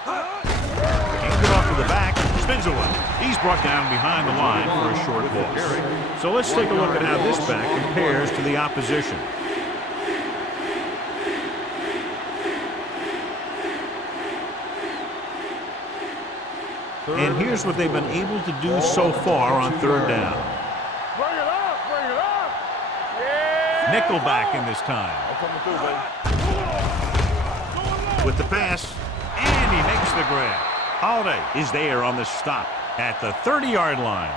Hands it off to the back. Spins away. He's brought down behind the line for a short loss. So let's take a look at how this back compares to the opposition. And here's what they've been able to do so far on third down. Bring it up. Yeah. Nickelback in this time. With the pass, and he makes the grab. Holiday is there on the stop at the 30-yard line.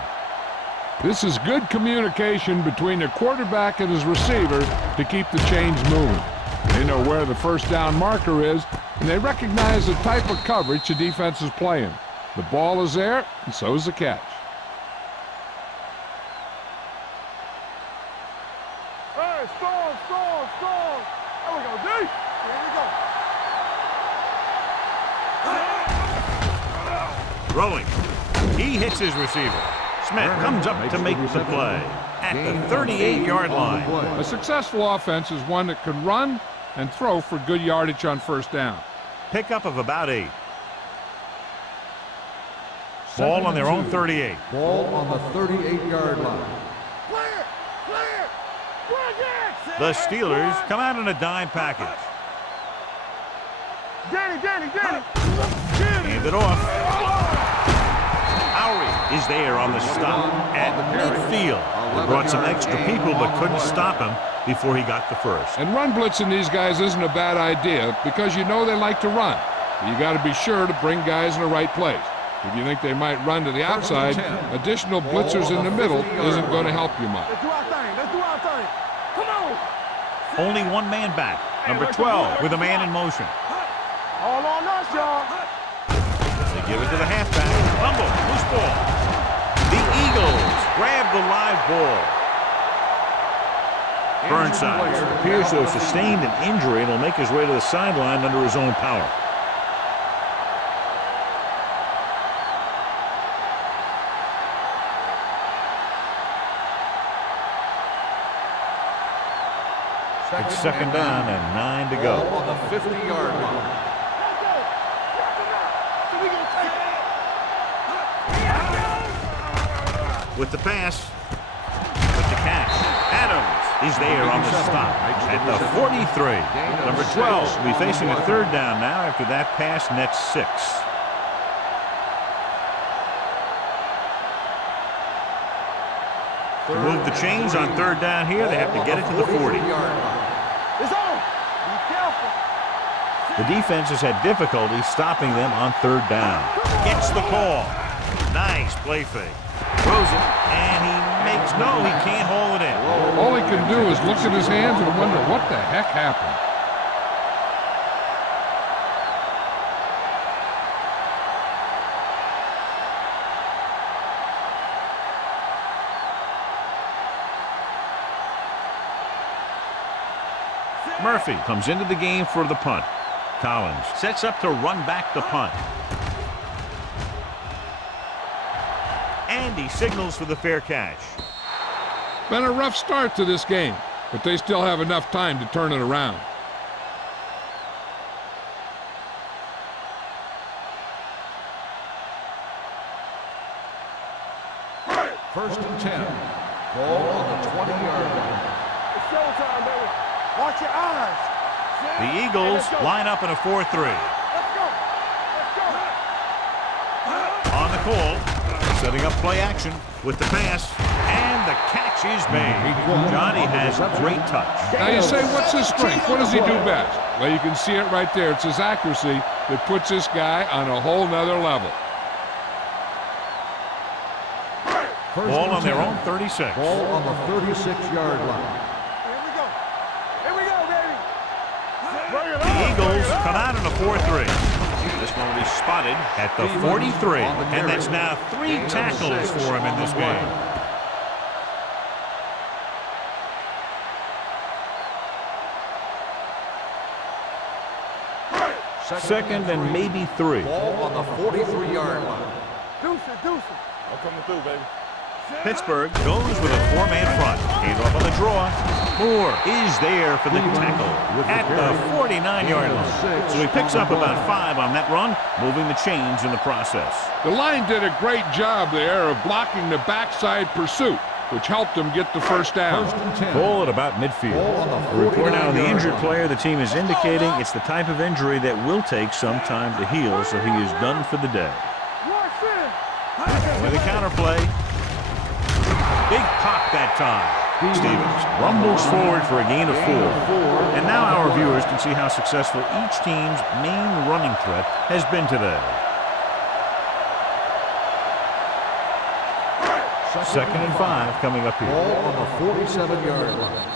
This is good communication between the quarterback and his receiver to keep the chains moving. They know where the first down marker is, and they recognize the type of coverage the defense is playing. The ball is there, and so is the catch. Hey, storm. There we go, D. Here we go. Throwing. He hits his receiver. Smith comes up to make the play at the 38-yard line. A successful offense is one that can run and throw for good yardage on first down. Pickup of about 8. Ball on their own 38. Ball on the 38-yard line. Clear. The Steelers come out in a dime package. Danny. Hand it off. Lowry is there on the stop at midfield. They brought some extra people but couldn't stop him before he got the first. And run blitzing these guys isn't a bad idea because you know they like to run. You got to be sure to bring guys in the right place. If you think they might run to the outside, additional blitzers in the middle isn't going to help you much. Let's do our thing. Come on. Only one man back. Number 12 with a man in motion. All on us, y'all. They give it to the halfback. Fumble. Loose ball. The Eagles grab the live ball. Burnside appears to have sustained an injury and will make his way to the sideline under his own power. It's second down and 9 to go. On the 50-yard line. With the pass, with the catch, Adams is there on the stop at the 43. Number 12 will be facing a third down now after that pass nets 6. To move the chains on third down here, they have to get it to the 40. It's on. Be careful. The defense has had difficulty stopping them on third down. Gets the call. Nice play fake. Throws it, and he makes no, he can't hold it in. All he can do is look at his hands and wonder what the heck happened. Murphy comes into the game for the punt. Collins sets up to run back the punt. And he signals for the fair catch. Been a rough start to this game, but they still have enough time to turn it around. First and 10. Ball on the 20-yard line. It's showtime, baby. Watch your eyes. The Eagles line up in a 4-3. Let's go. Let's go. On the call, setting up play action with the pass, and the catch is made. Johnny has great touch. Now you say, what's his strength? What does he do best? Well, you can see it right there. It's his accuracy that puts this guy on a whole nother level. Ball on their own 36. Ball on the 36-yard line. Here we go. Here we go, baby. Bring it The on. Eagles come out in a 4-3. This one will be spotted at the 43, and that's now 3 tackles for him in this game. Second and maybe 3. Ball on the 43-yard line. Deuce it, deuce it. I'm coming through, baby. Pittsburgh goes with a 4-man front. Hands off on the draw. Moore is there for the tackle at the 49-yard line. So he picks up about 5 on that run, moving the chains in the process. The line did a great job there of blocking the backside pursuit, which helped them get the first down. First and 10. Ball at about midfield. A report now on the injured player. The team is indicating it's the type of injury that will take some time to heal, so he is done for the day. With a counterplay. Big pop that time. Stevens rumbles forward for a gain of 4. And now our viewers can see how successful each team's main running threat has been today. Second and 5 coming up here. Ball on the 47-yard line.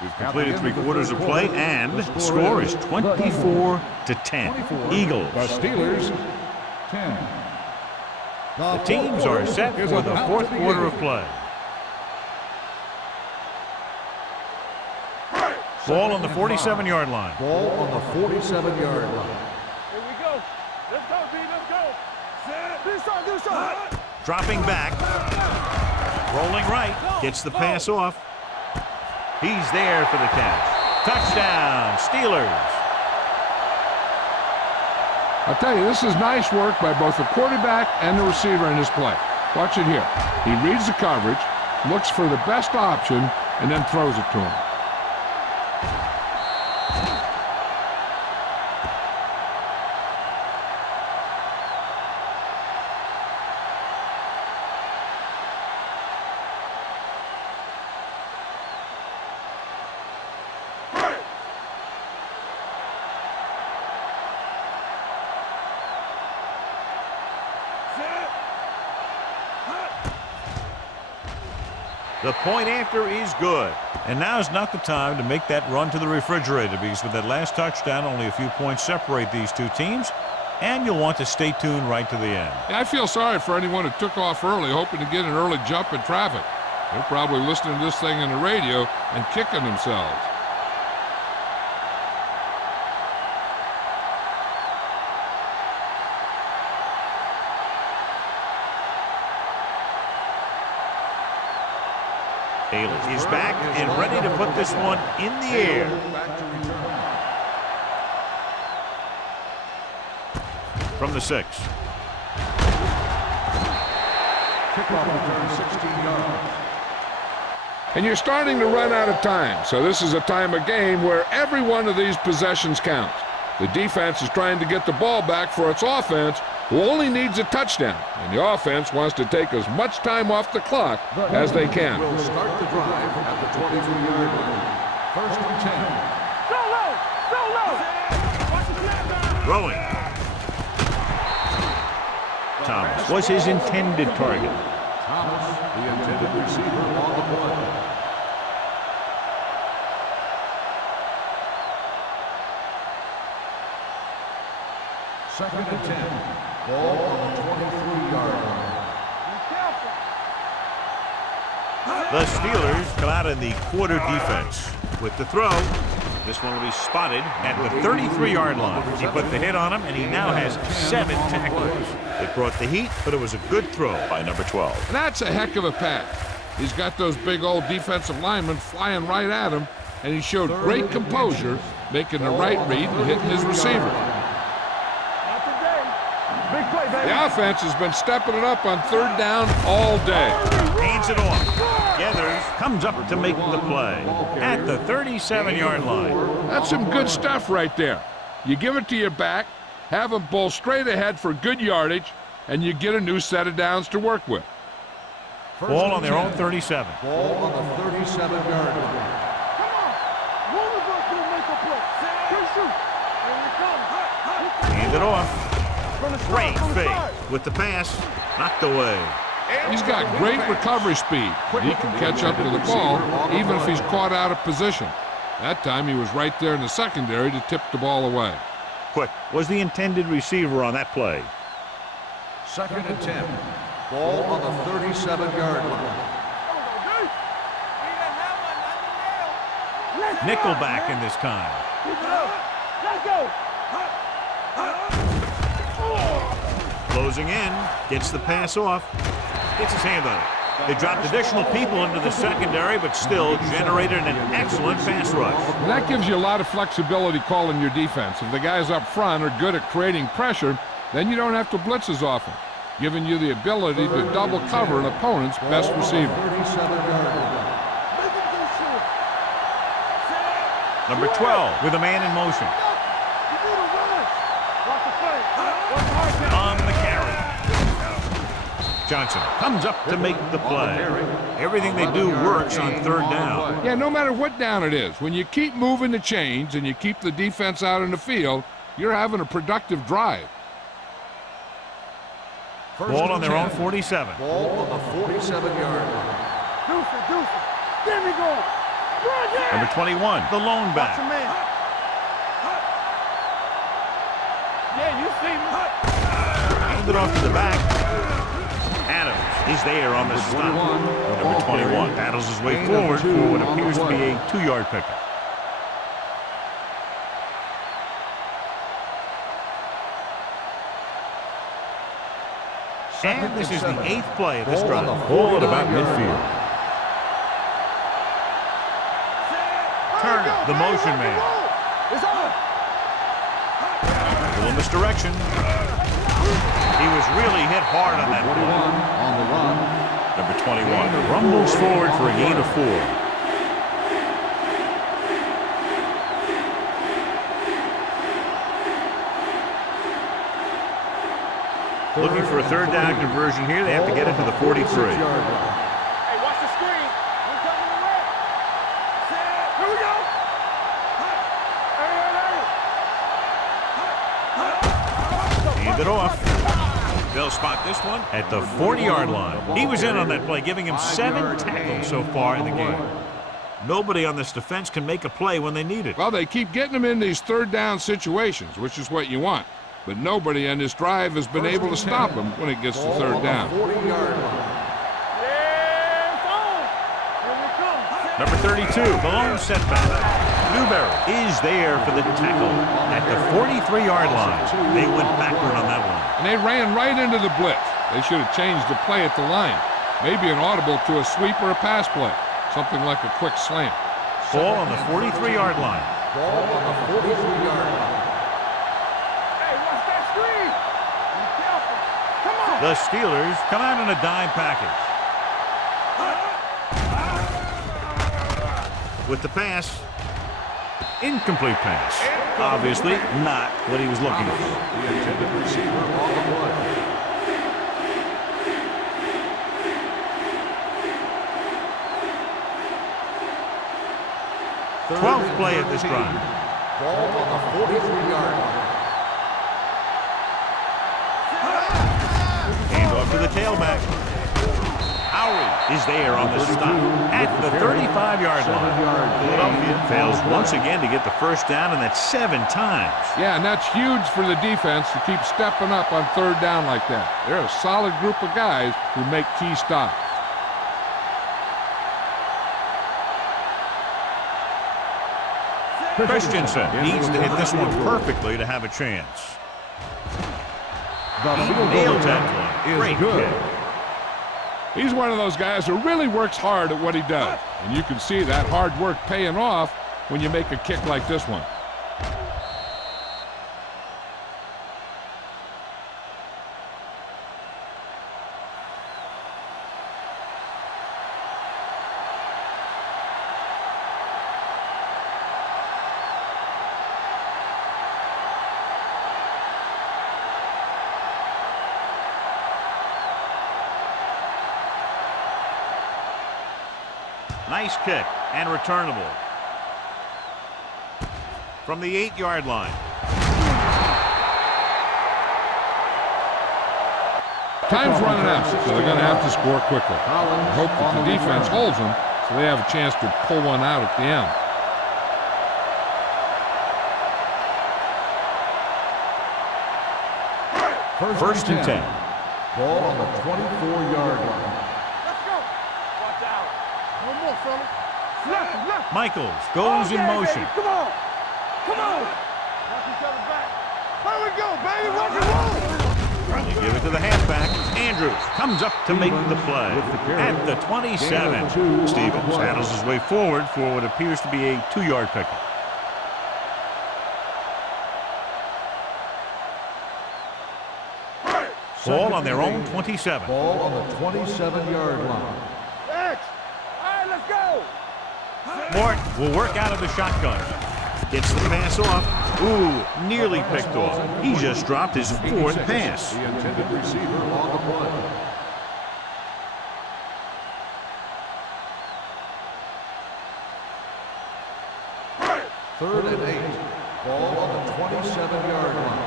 We've completed 3 quarters of play, and the score is 24-10. Eagles. The Steelers, 10. The teams are set for the 4th quarter of play. Ball on the 47-yard line. Ball on the 47-yard line. Here we go. Let's go, B. Let's go. Do something, do something. Dropping back. Rolling right. Gets the pass off. He's there for the catch. Touchdown, Steelers. I'll tell you, this is nice work by both the quarterback and the receiver in this play. Watch it here. He reads the coverage, looks for the best option, and then throws it to him. The point after is good. And now is not the time to make that run to the refrigerator, because with that last touchdown, only a few points separate these two teams, and you'll want to stay tuned right to the end. Yeah, I feel sorry for anyone who took off early, hoping to get an early jump in traffic. They're probably listening to this thing on the radio and kicking themselves. Taylor is back and ready to put this one in the air. From the 6. Kickoff return 16 yards. And you're starting to run out of time, so this is a time of game where every one of these possessions counts. The defense is trying to get the ball back for its offense, who only needs a touchdown, and the offense wants to take as much time off the clock as they can. Will start the drive at the 23-yard line. First and 10. Go low! Go low! Watch the snap. Throwing. Thomas was his intended target. Thomas, the intended receiver on the play. Second and 10. Ball on the 23-yard line. Be careful. The Steelers come out in the quarter defense. With the throw, this one will be spotted at the 33-yard line. He put the hit on him, and he now has 7 tackles. It brought the heat, but it was a good throw by number 12. And that's a heck of a pass. He's got those big old defensive linemen flying right at him, and he showed great composure, making the right read and hitting his receiver. Not today. Big play, baby. The offense has been stepping it up on third down all day. Hands it off. Gathers, comes up to make the play at the 37-yard line. That's some good stuff right there. You give it to your back, have him pull straight ahead for good yardage, and you get a new set of downs to work with. Ball on their own 37. Ball on the 37-yard line. Come on. Louisville's going to make a play. Good shoot. Here it comes. Hand it off. From the Great side, from the fake side. with the pass. Knocked away. He's got great recovery speed. He can catch up to the ball even if he's caught out of position. That time he was right there in the secondary to tip the ball away. Quick was the intended receiver on that play. Second and 10. Ball on the 37-yard line. Nickelback in this time. Let's go. Closing in, gets the pass off, gets his hand on it. They dropped additional people into the secondary, but still generated an excellent pass rush. And that gives you a lot of flexibility calling your defense. If the guys up front are good at creating pressure, then you don't have to blitz as often, giving you the ability to double cover an opponent's best receiver. 37-yard line. Number 12 with a man in motion. On the carry. Johnson comes up to make the play. Everything they do works on third down. Yeah, no matter what down it is, when you keep moving the chains and you keep the defense out in the field, you're having a productive drive. Ball on their own 47. Ball on the 47-yard line. Deuce. There we go. Number 21, the lone Watch back. him, man. Yeah, you see me. Hand it off to the back. Adams is there on the stop. Number 21 battles his way forward for what appears to be a 2-yard pickup. And this is the 8th play of this drive. Ball at about midfield. Turner, the motion man. It's on. Little misdirection. He was really hit hard on that play. On the run. Number 21 rumbles forward for a gain of 4. Looking for a third down conversion here. They have to get it to the 43. Hey, watch the screen. We're coming to red. Here we go. Hand it off. They'll spot this one at the 40-yard line. He was in on that play, giving him 7 tackles so far in the game. Nobody on this defense can make a play when they need it. Well, they keep getting him in these third down situations, which is what you want. But nobody on this drive has been able to stop him when it gets to third down. Number 32, the lone setback. Newberry is there for the tackle at the 43-yard line. They went backward on that one. And they ran right into the blitz. They should have changed the play at the line. Maybe an audible to a sweep or a pass play. Something like a quick slant. Ball on the 43-yard line. Ball on the 43-yard line. Hey, watch that screen. Be careful. Come on. The Steelers come out in a dime package. With the pass, incomplete pass. Obviously not what he was looking for. The intended receiver on the play. Third 12th play of this drive. Ball on the 43-yard line. Hand off to the tailback. Howie is there on the stop at the 35-yard line. Philadelphia fails once again to get the first down, and that's 7 times. Yeah, and that's huge for the defense to keep stepping up on third down like that. They're a solid group of guys who make key stops. Christensen needs to hit this one perfectly to have a chance. He nailed that one. Great kick. He's one of those guys who really works hard at what he does. And you can see that hard work paying off when you make a kick like this one. Nice kick and returnable. From the 8-yard line. Time's running out, so they're going to have to score quickly. I hope that the defense holds them so they have a chance to pull one out at the end. First and 10. Ball on the 24-yard line. Michaels goes in motion. Baby. Come on. Come on. Watch each other back. There we go, baby. Rock and roll. They give it to the halfback. Andrews comes up to make the play at the 27. Stevens handles his way forward for what appears to be a 2-yard pickup. Ball on their own 27. Ball on the 27-yard line. X. All right, let's go. Mort will work out of the shotgun. Gets the pass off. Ooh, nearly picked off. He just dropped his 4th pass. The intended receiver on the play. Third and 8. Ball on the 27-yard line.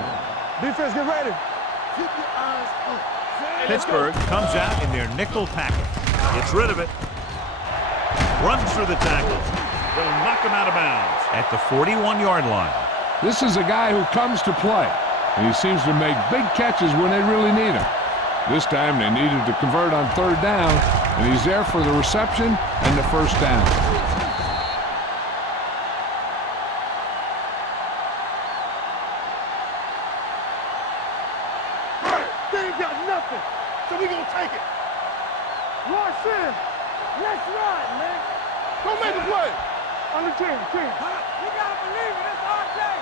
Defense, get ready. Keep your eyes up. Pittsburgh comes out in their nickel package. Gets rid of it. Runs through the tackle. They'll knock him out of bounds at the 41-yard line. This is a guy who comes to play, and he seems to make big catches when they really need him. This time they needed to convert on third down, and he's there for the reception and the first down. They ain't got nothing, so we gonna take it. Rush in. Let's ride, man. Go make a play. On the 10. You gotta believe it. It's our day.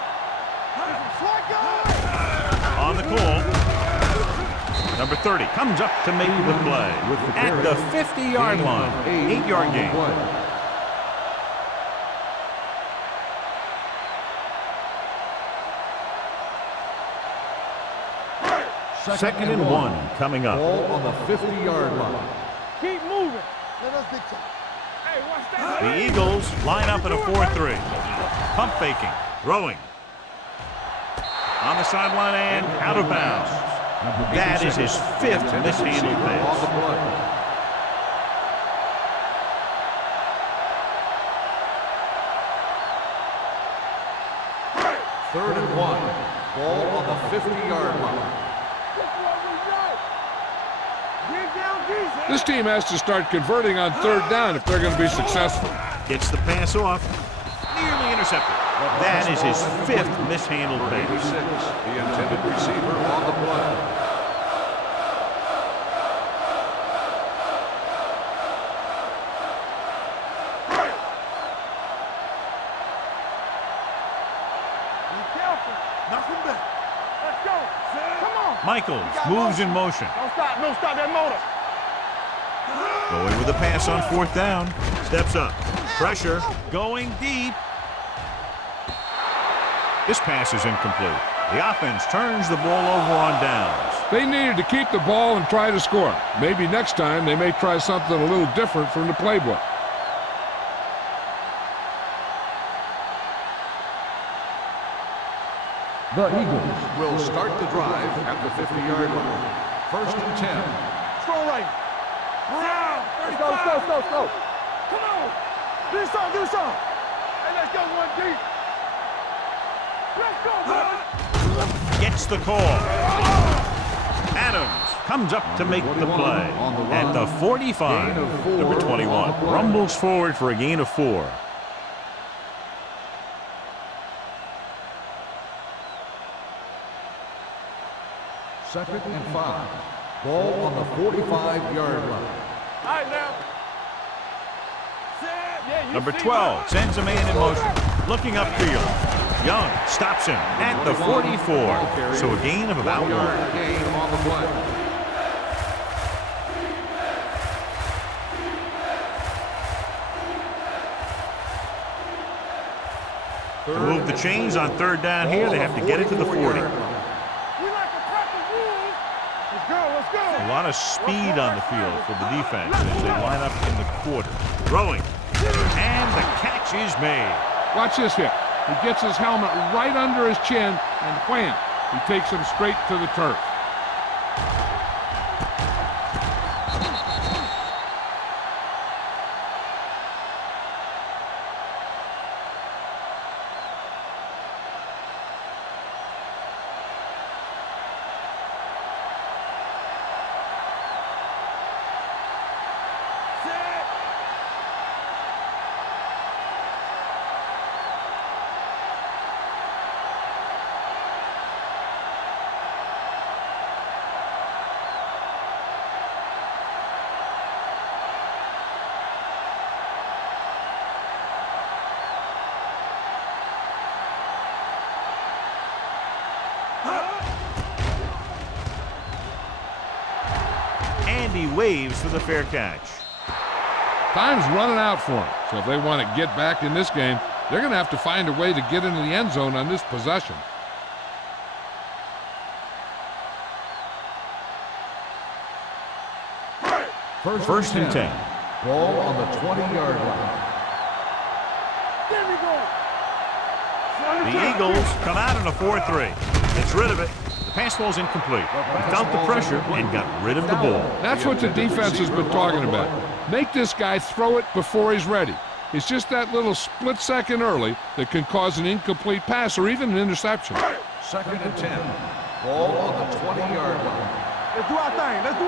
On the call. Number 30 comes up to make the play at the 50-yard line. 8-yard gain. Second and 1 coming up. Ball on the 50-yard line. Keep moving. Let us get you. Hey, watch that. The Eagles line up in a 4-3. Pump faking. Throwing. On the sideline and out of bounds. That is his 5th mishandled pass. Third and 1. Ball on the 50-yard line. This team has to start converting on third down if they're going to be successful. Gets the pass off. Nearly intercepted. That is his 5th mishandled pass. 86, the intended receiver on the play. Be careful. Nothing back. Let's go. Come on. Michaels moves in motion. Don't stop that motor. Going with a pass on 4th down. Steps up. Pressure. Going deep. This pass is incomplete. The offense turns the ball over on downs. They needed to keep the ball and try to score. Maybe next time they may try something a little different from the playbook. The Eagles will start the drive at the 50-yard line. First and 10. Throw right. Let's go. Come on. Do some. Hey, let's go one deep. Let's go, boy. Gets the call. Adams comes up to make the play. At the 45, number 21 rumbles forward for a gain of 4. Second and 5. Ball on the 45-yard line. All right, now. Number 12 sends a man in motion. Looking upfield. Young stops him at the 44. So a gain of about 1. Gain on the play. To move the chains on third down here, they have to get it to the 40. A lot of speed on the field for the defense as they line up in the quarter. Throwing. And the catch is made. Watch this hit. He gets his helmet right under his chin, and wham, he takes him straight to the turf. He waves for the fair catch. Time's running out for him, so if they want to get back in this game, they're going to have to find a way to get into the end zone on this possession. First and 10. Ball on the 20-yard line. There we go. The Eagles come out in a 4-3. Gets rid of it. The pass ball's incomplete. He felt the pressure and got rid of the ball. That's what the defense has been talking about. Make this guy throw it before he's ready. It's just that little split second early that can cause an incomplete pass or even an interception. Second and 10. Ball on the 20-yard line. Let's do our thing. Let's go,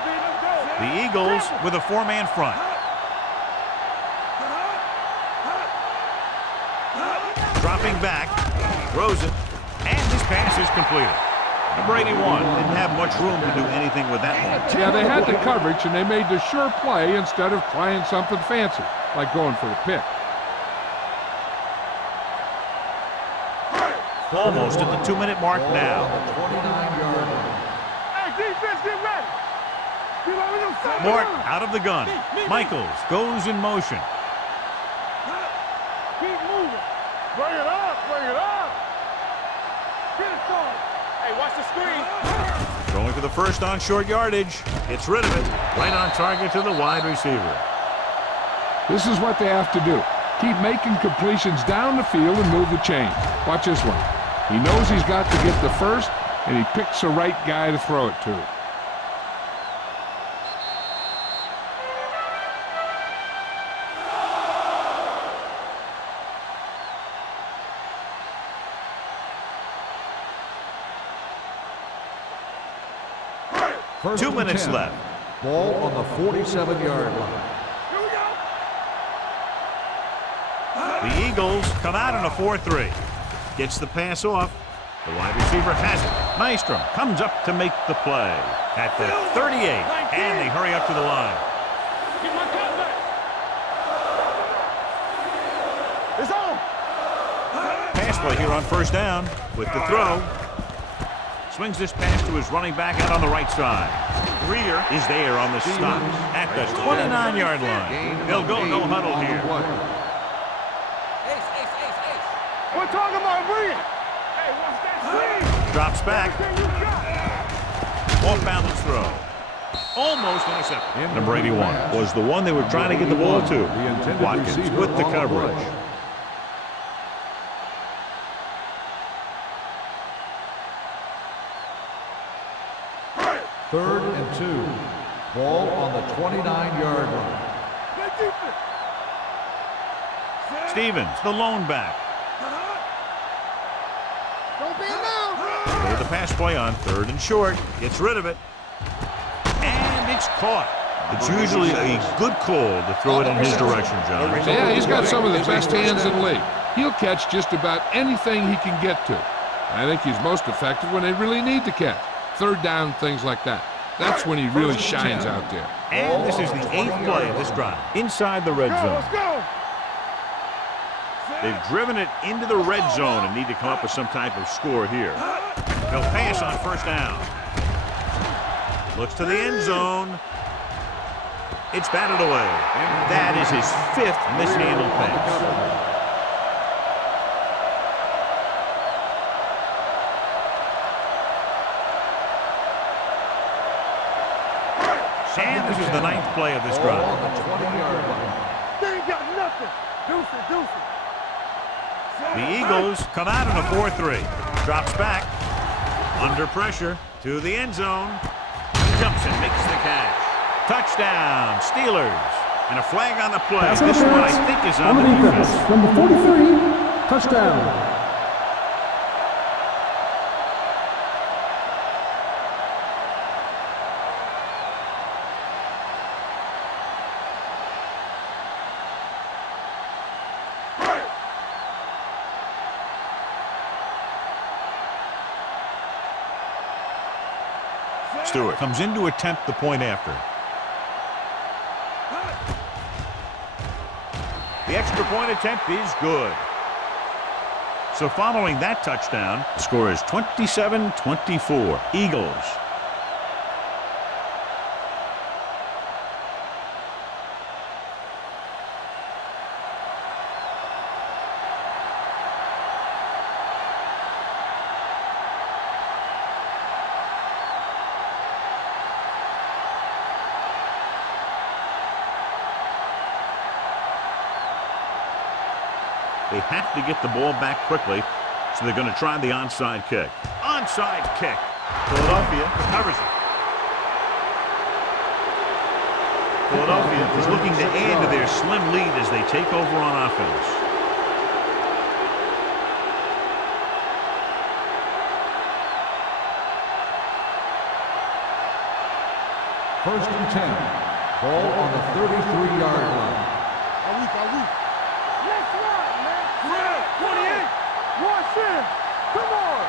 D. Let's go. The Eagles with a 4-man front. Dropping back. Throws it. And this pass is completed. Number 81 didn't have much room to do anything with that one. Yeah, they had the coverage, and they made the sure play instead of trying something fancy, like going for the pick. Almost at the 2-minute mark now. Hey, defense, get ready. Mort out of the gun. Michaels goes in motion. Keep moving. Bring it up. Get it started. Hey, watch the screen. Going for the first on short yardage. Gets rid of it. Right on target to the wide receiver. This is what they have to do. Keep making completions down the field and move the chain. Watch this one. He knows he's got to get the first and he picks the right guy to throw it to. First 2 minutes 10. left. Ball on the 47-yard line. The Eagles come out in a 4-3. Gets the pass off. The wide receiver has it. Nystrom comes up to make the play at the 38, and they hurry up to the line. It's on. Pass play here on first down with the throw. Swings this pass to his running back out on the right side. Greer is there on the stop at the 29-yard line. They'll go no huddle here. We're talking about Greer. Hey, watch that swing. Drops back. Off balance throw. Almost intercepted. Number 81 was the one they were trying to get the ball to. Watkins with the coverage. Third and 2. Ball on the 29-yard line. Stevens, the lone back. Don't be alone. With the pass play on third and short. Gets rid of it. And it's caught. It's usually a good call to throw it in his direction, John. Yeah, he's got some of the best hands in the league. He'll catch just about anything he can get to. I think he's most effective when they really need to catch. Third down, things like that. That's when he really shines out there. And this is the 8th play of this drive. Inside the red zone. Let's go. They've driven it into the red zone and need to come up with some type of score here. They'll pass on first down. Looks to the end zone. It's batted away. That is his 5th mishandled pass. And this is the 9th play of this drive. On the 20-yard line. They ain't got nothing. Deuce it. The Eagles come out in a 4-3. Drops back. Under pressure to the end zone. Jumps and makes the catch. Touchdown, Steelers. And a flag on the play. This one, I think, is on the defense. Number 43, touchdown. Stewart comes in to attempt the point after. The extra point attempt is good. So following that touchdown, the score is 27-24. Eagles. They have to get the ball back quickly, so they're going to try the onside kick. Onside kick. Philadelphia recovers it. Philadelphia is looking to add to their slim lead as they take over on offense. First and 10. Ball on the 33-yard line. Let's ride, man. 28. Watch in. Come on.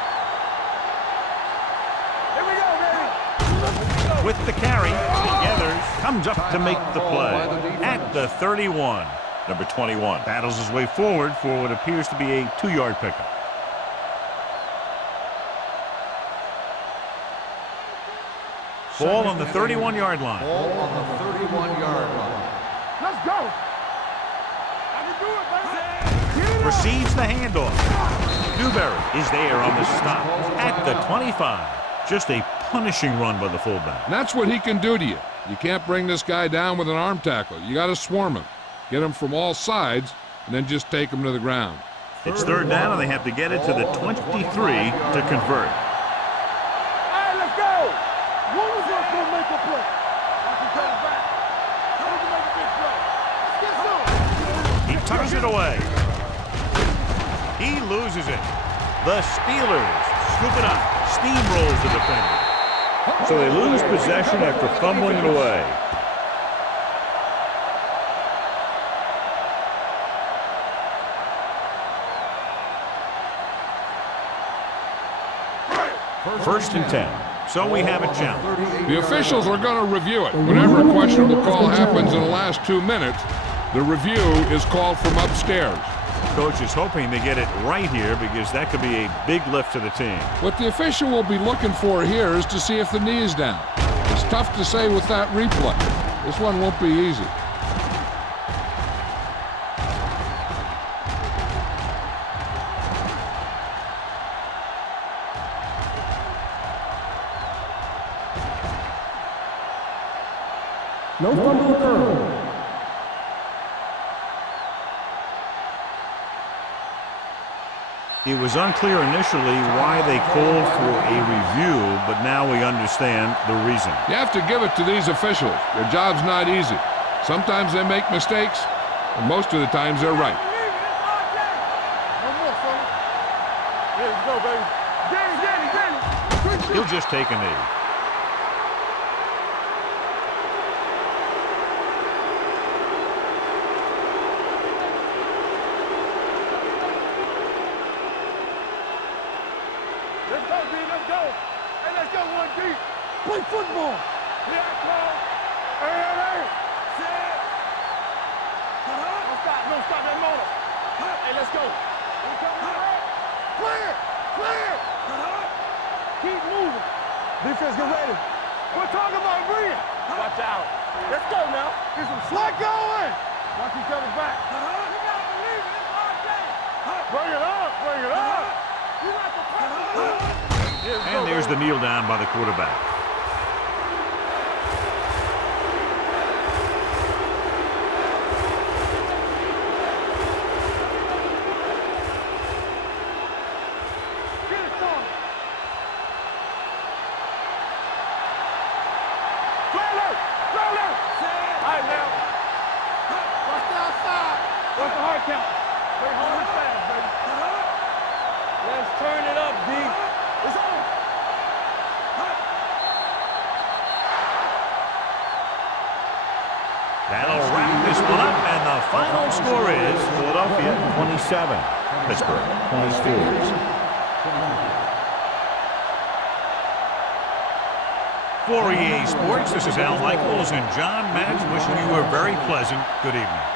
Here we go, baby. With the carry, Gathers comes up to make the play at the 31. Number 21 battles his way forward for what appears to be a 2-yard pickup. Ball on the 31-yard line. Ball on the 31-yard line. Let's go. I can do it, baby. Receives the handoff. Newberry is there on the stop at the 25. Just a punishing run by the fullback. And that's what he can do to you. You can't bring this guy down with an arm tackle. You got to swarm him. Get him from all sides, and then just take him to the ground. It's third down, and they have to get it to the 23 to convert. One of us gonna make a play. Watch him come back. Who's gonna make a big play? Let's get some. He tucks it away. He loses it. The Steelers scoop it up. Steamrolls the defender. So they lose possession after fumbling it away. First and 10. So we have a challenge. The officials are going to review it. Whenever a questionable call happens in the last 2 minutes, the review is called from upstairs. Coach is hoping they get it right here because that could be a big lift to the team. What the official will be looking for here is to see if the knee is down. It's tough to say with that replay. This one won't be easy. No fumble occurred. It was unclear initially why they called for a review, but now we understand the reason. You have to give it to these officials. Their job's not easy. Sometimes they make mistakes, and most of the times they're right. No more, fella. Yeah, let's go, baby. Danny. He'll just take a knee. Let's go, D. Let's go. Hey, let's go, 1D. Play football. Yeah, come. Hey. Set. Don't stop that motor. Hey, let's go. Clear. Keep moving. Defense, get ready. We're talking about Rhea. Watch out. Let's go now. Get some slack going. Watch each other back. You gotta believe it. It's our day. Bring it up. You like the And there's the kneel down by the quarterback. Get it on. Trailer. All right, now. Watch the outside. Watch the hard count. Play hard and fast, baby. Let's turn it up, D. It's on. That'll wrap this one up, and the final score is Philadelphia 27, Pittsburgh 24. For EA Sports, this is Al Michaels and John Madden wishing you a very pleasant good evening.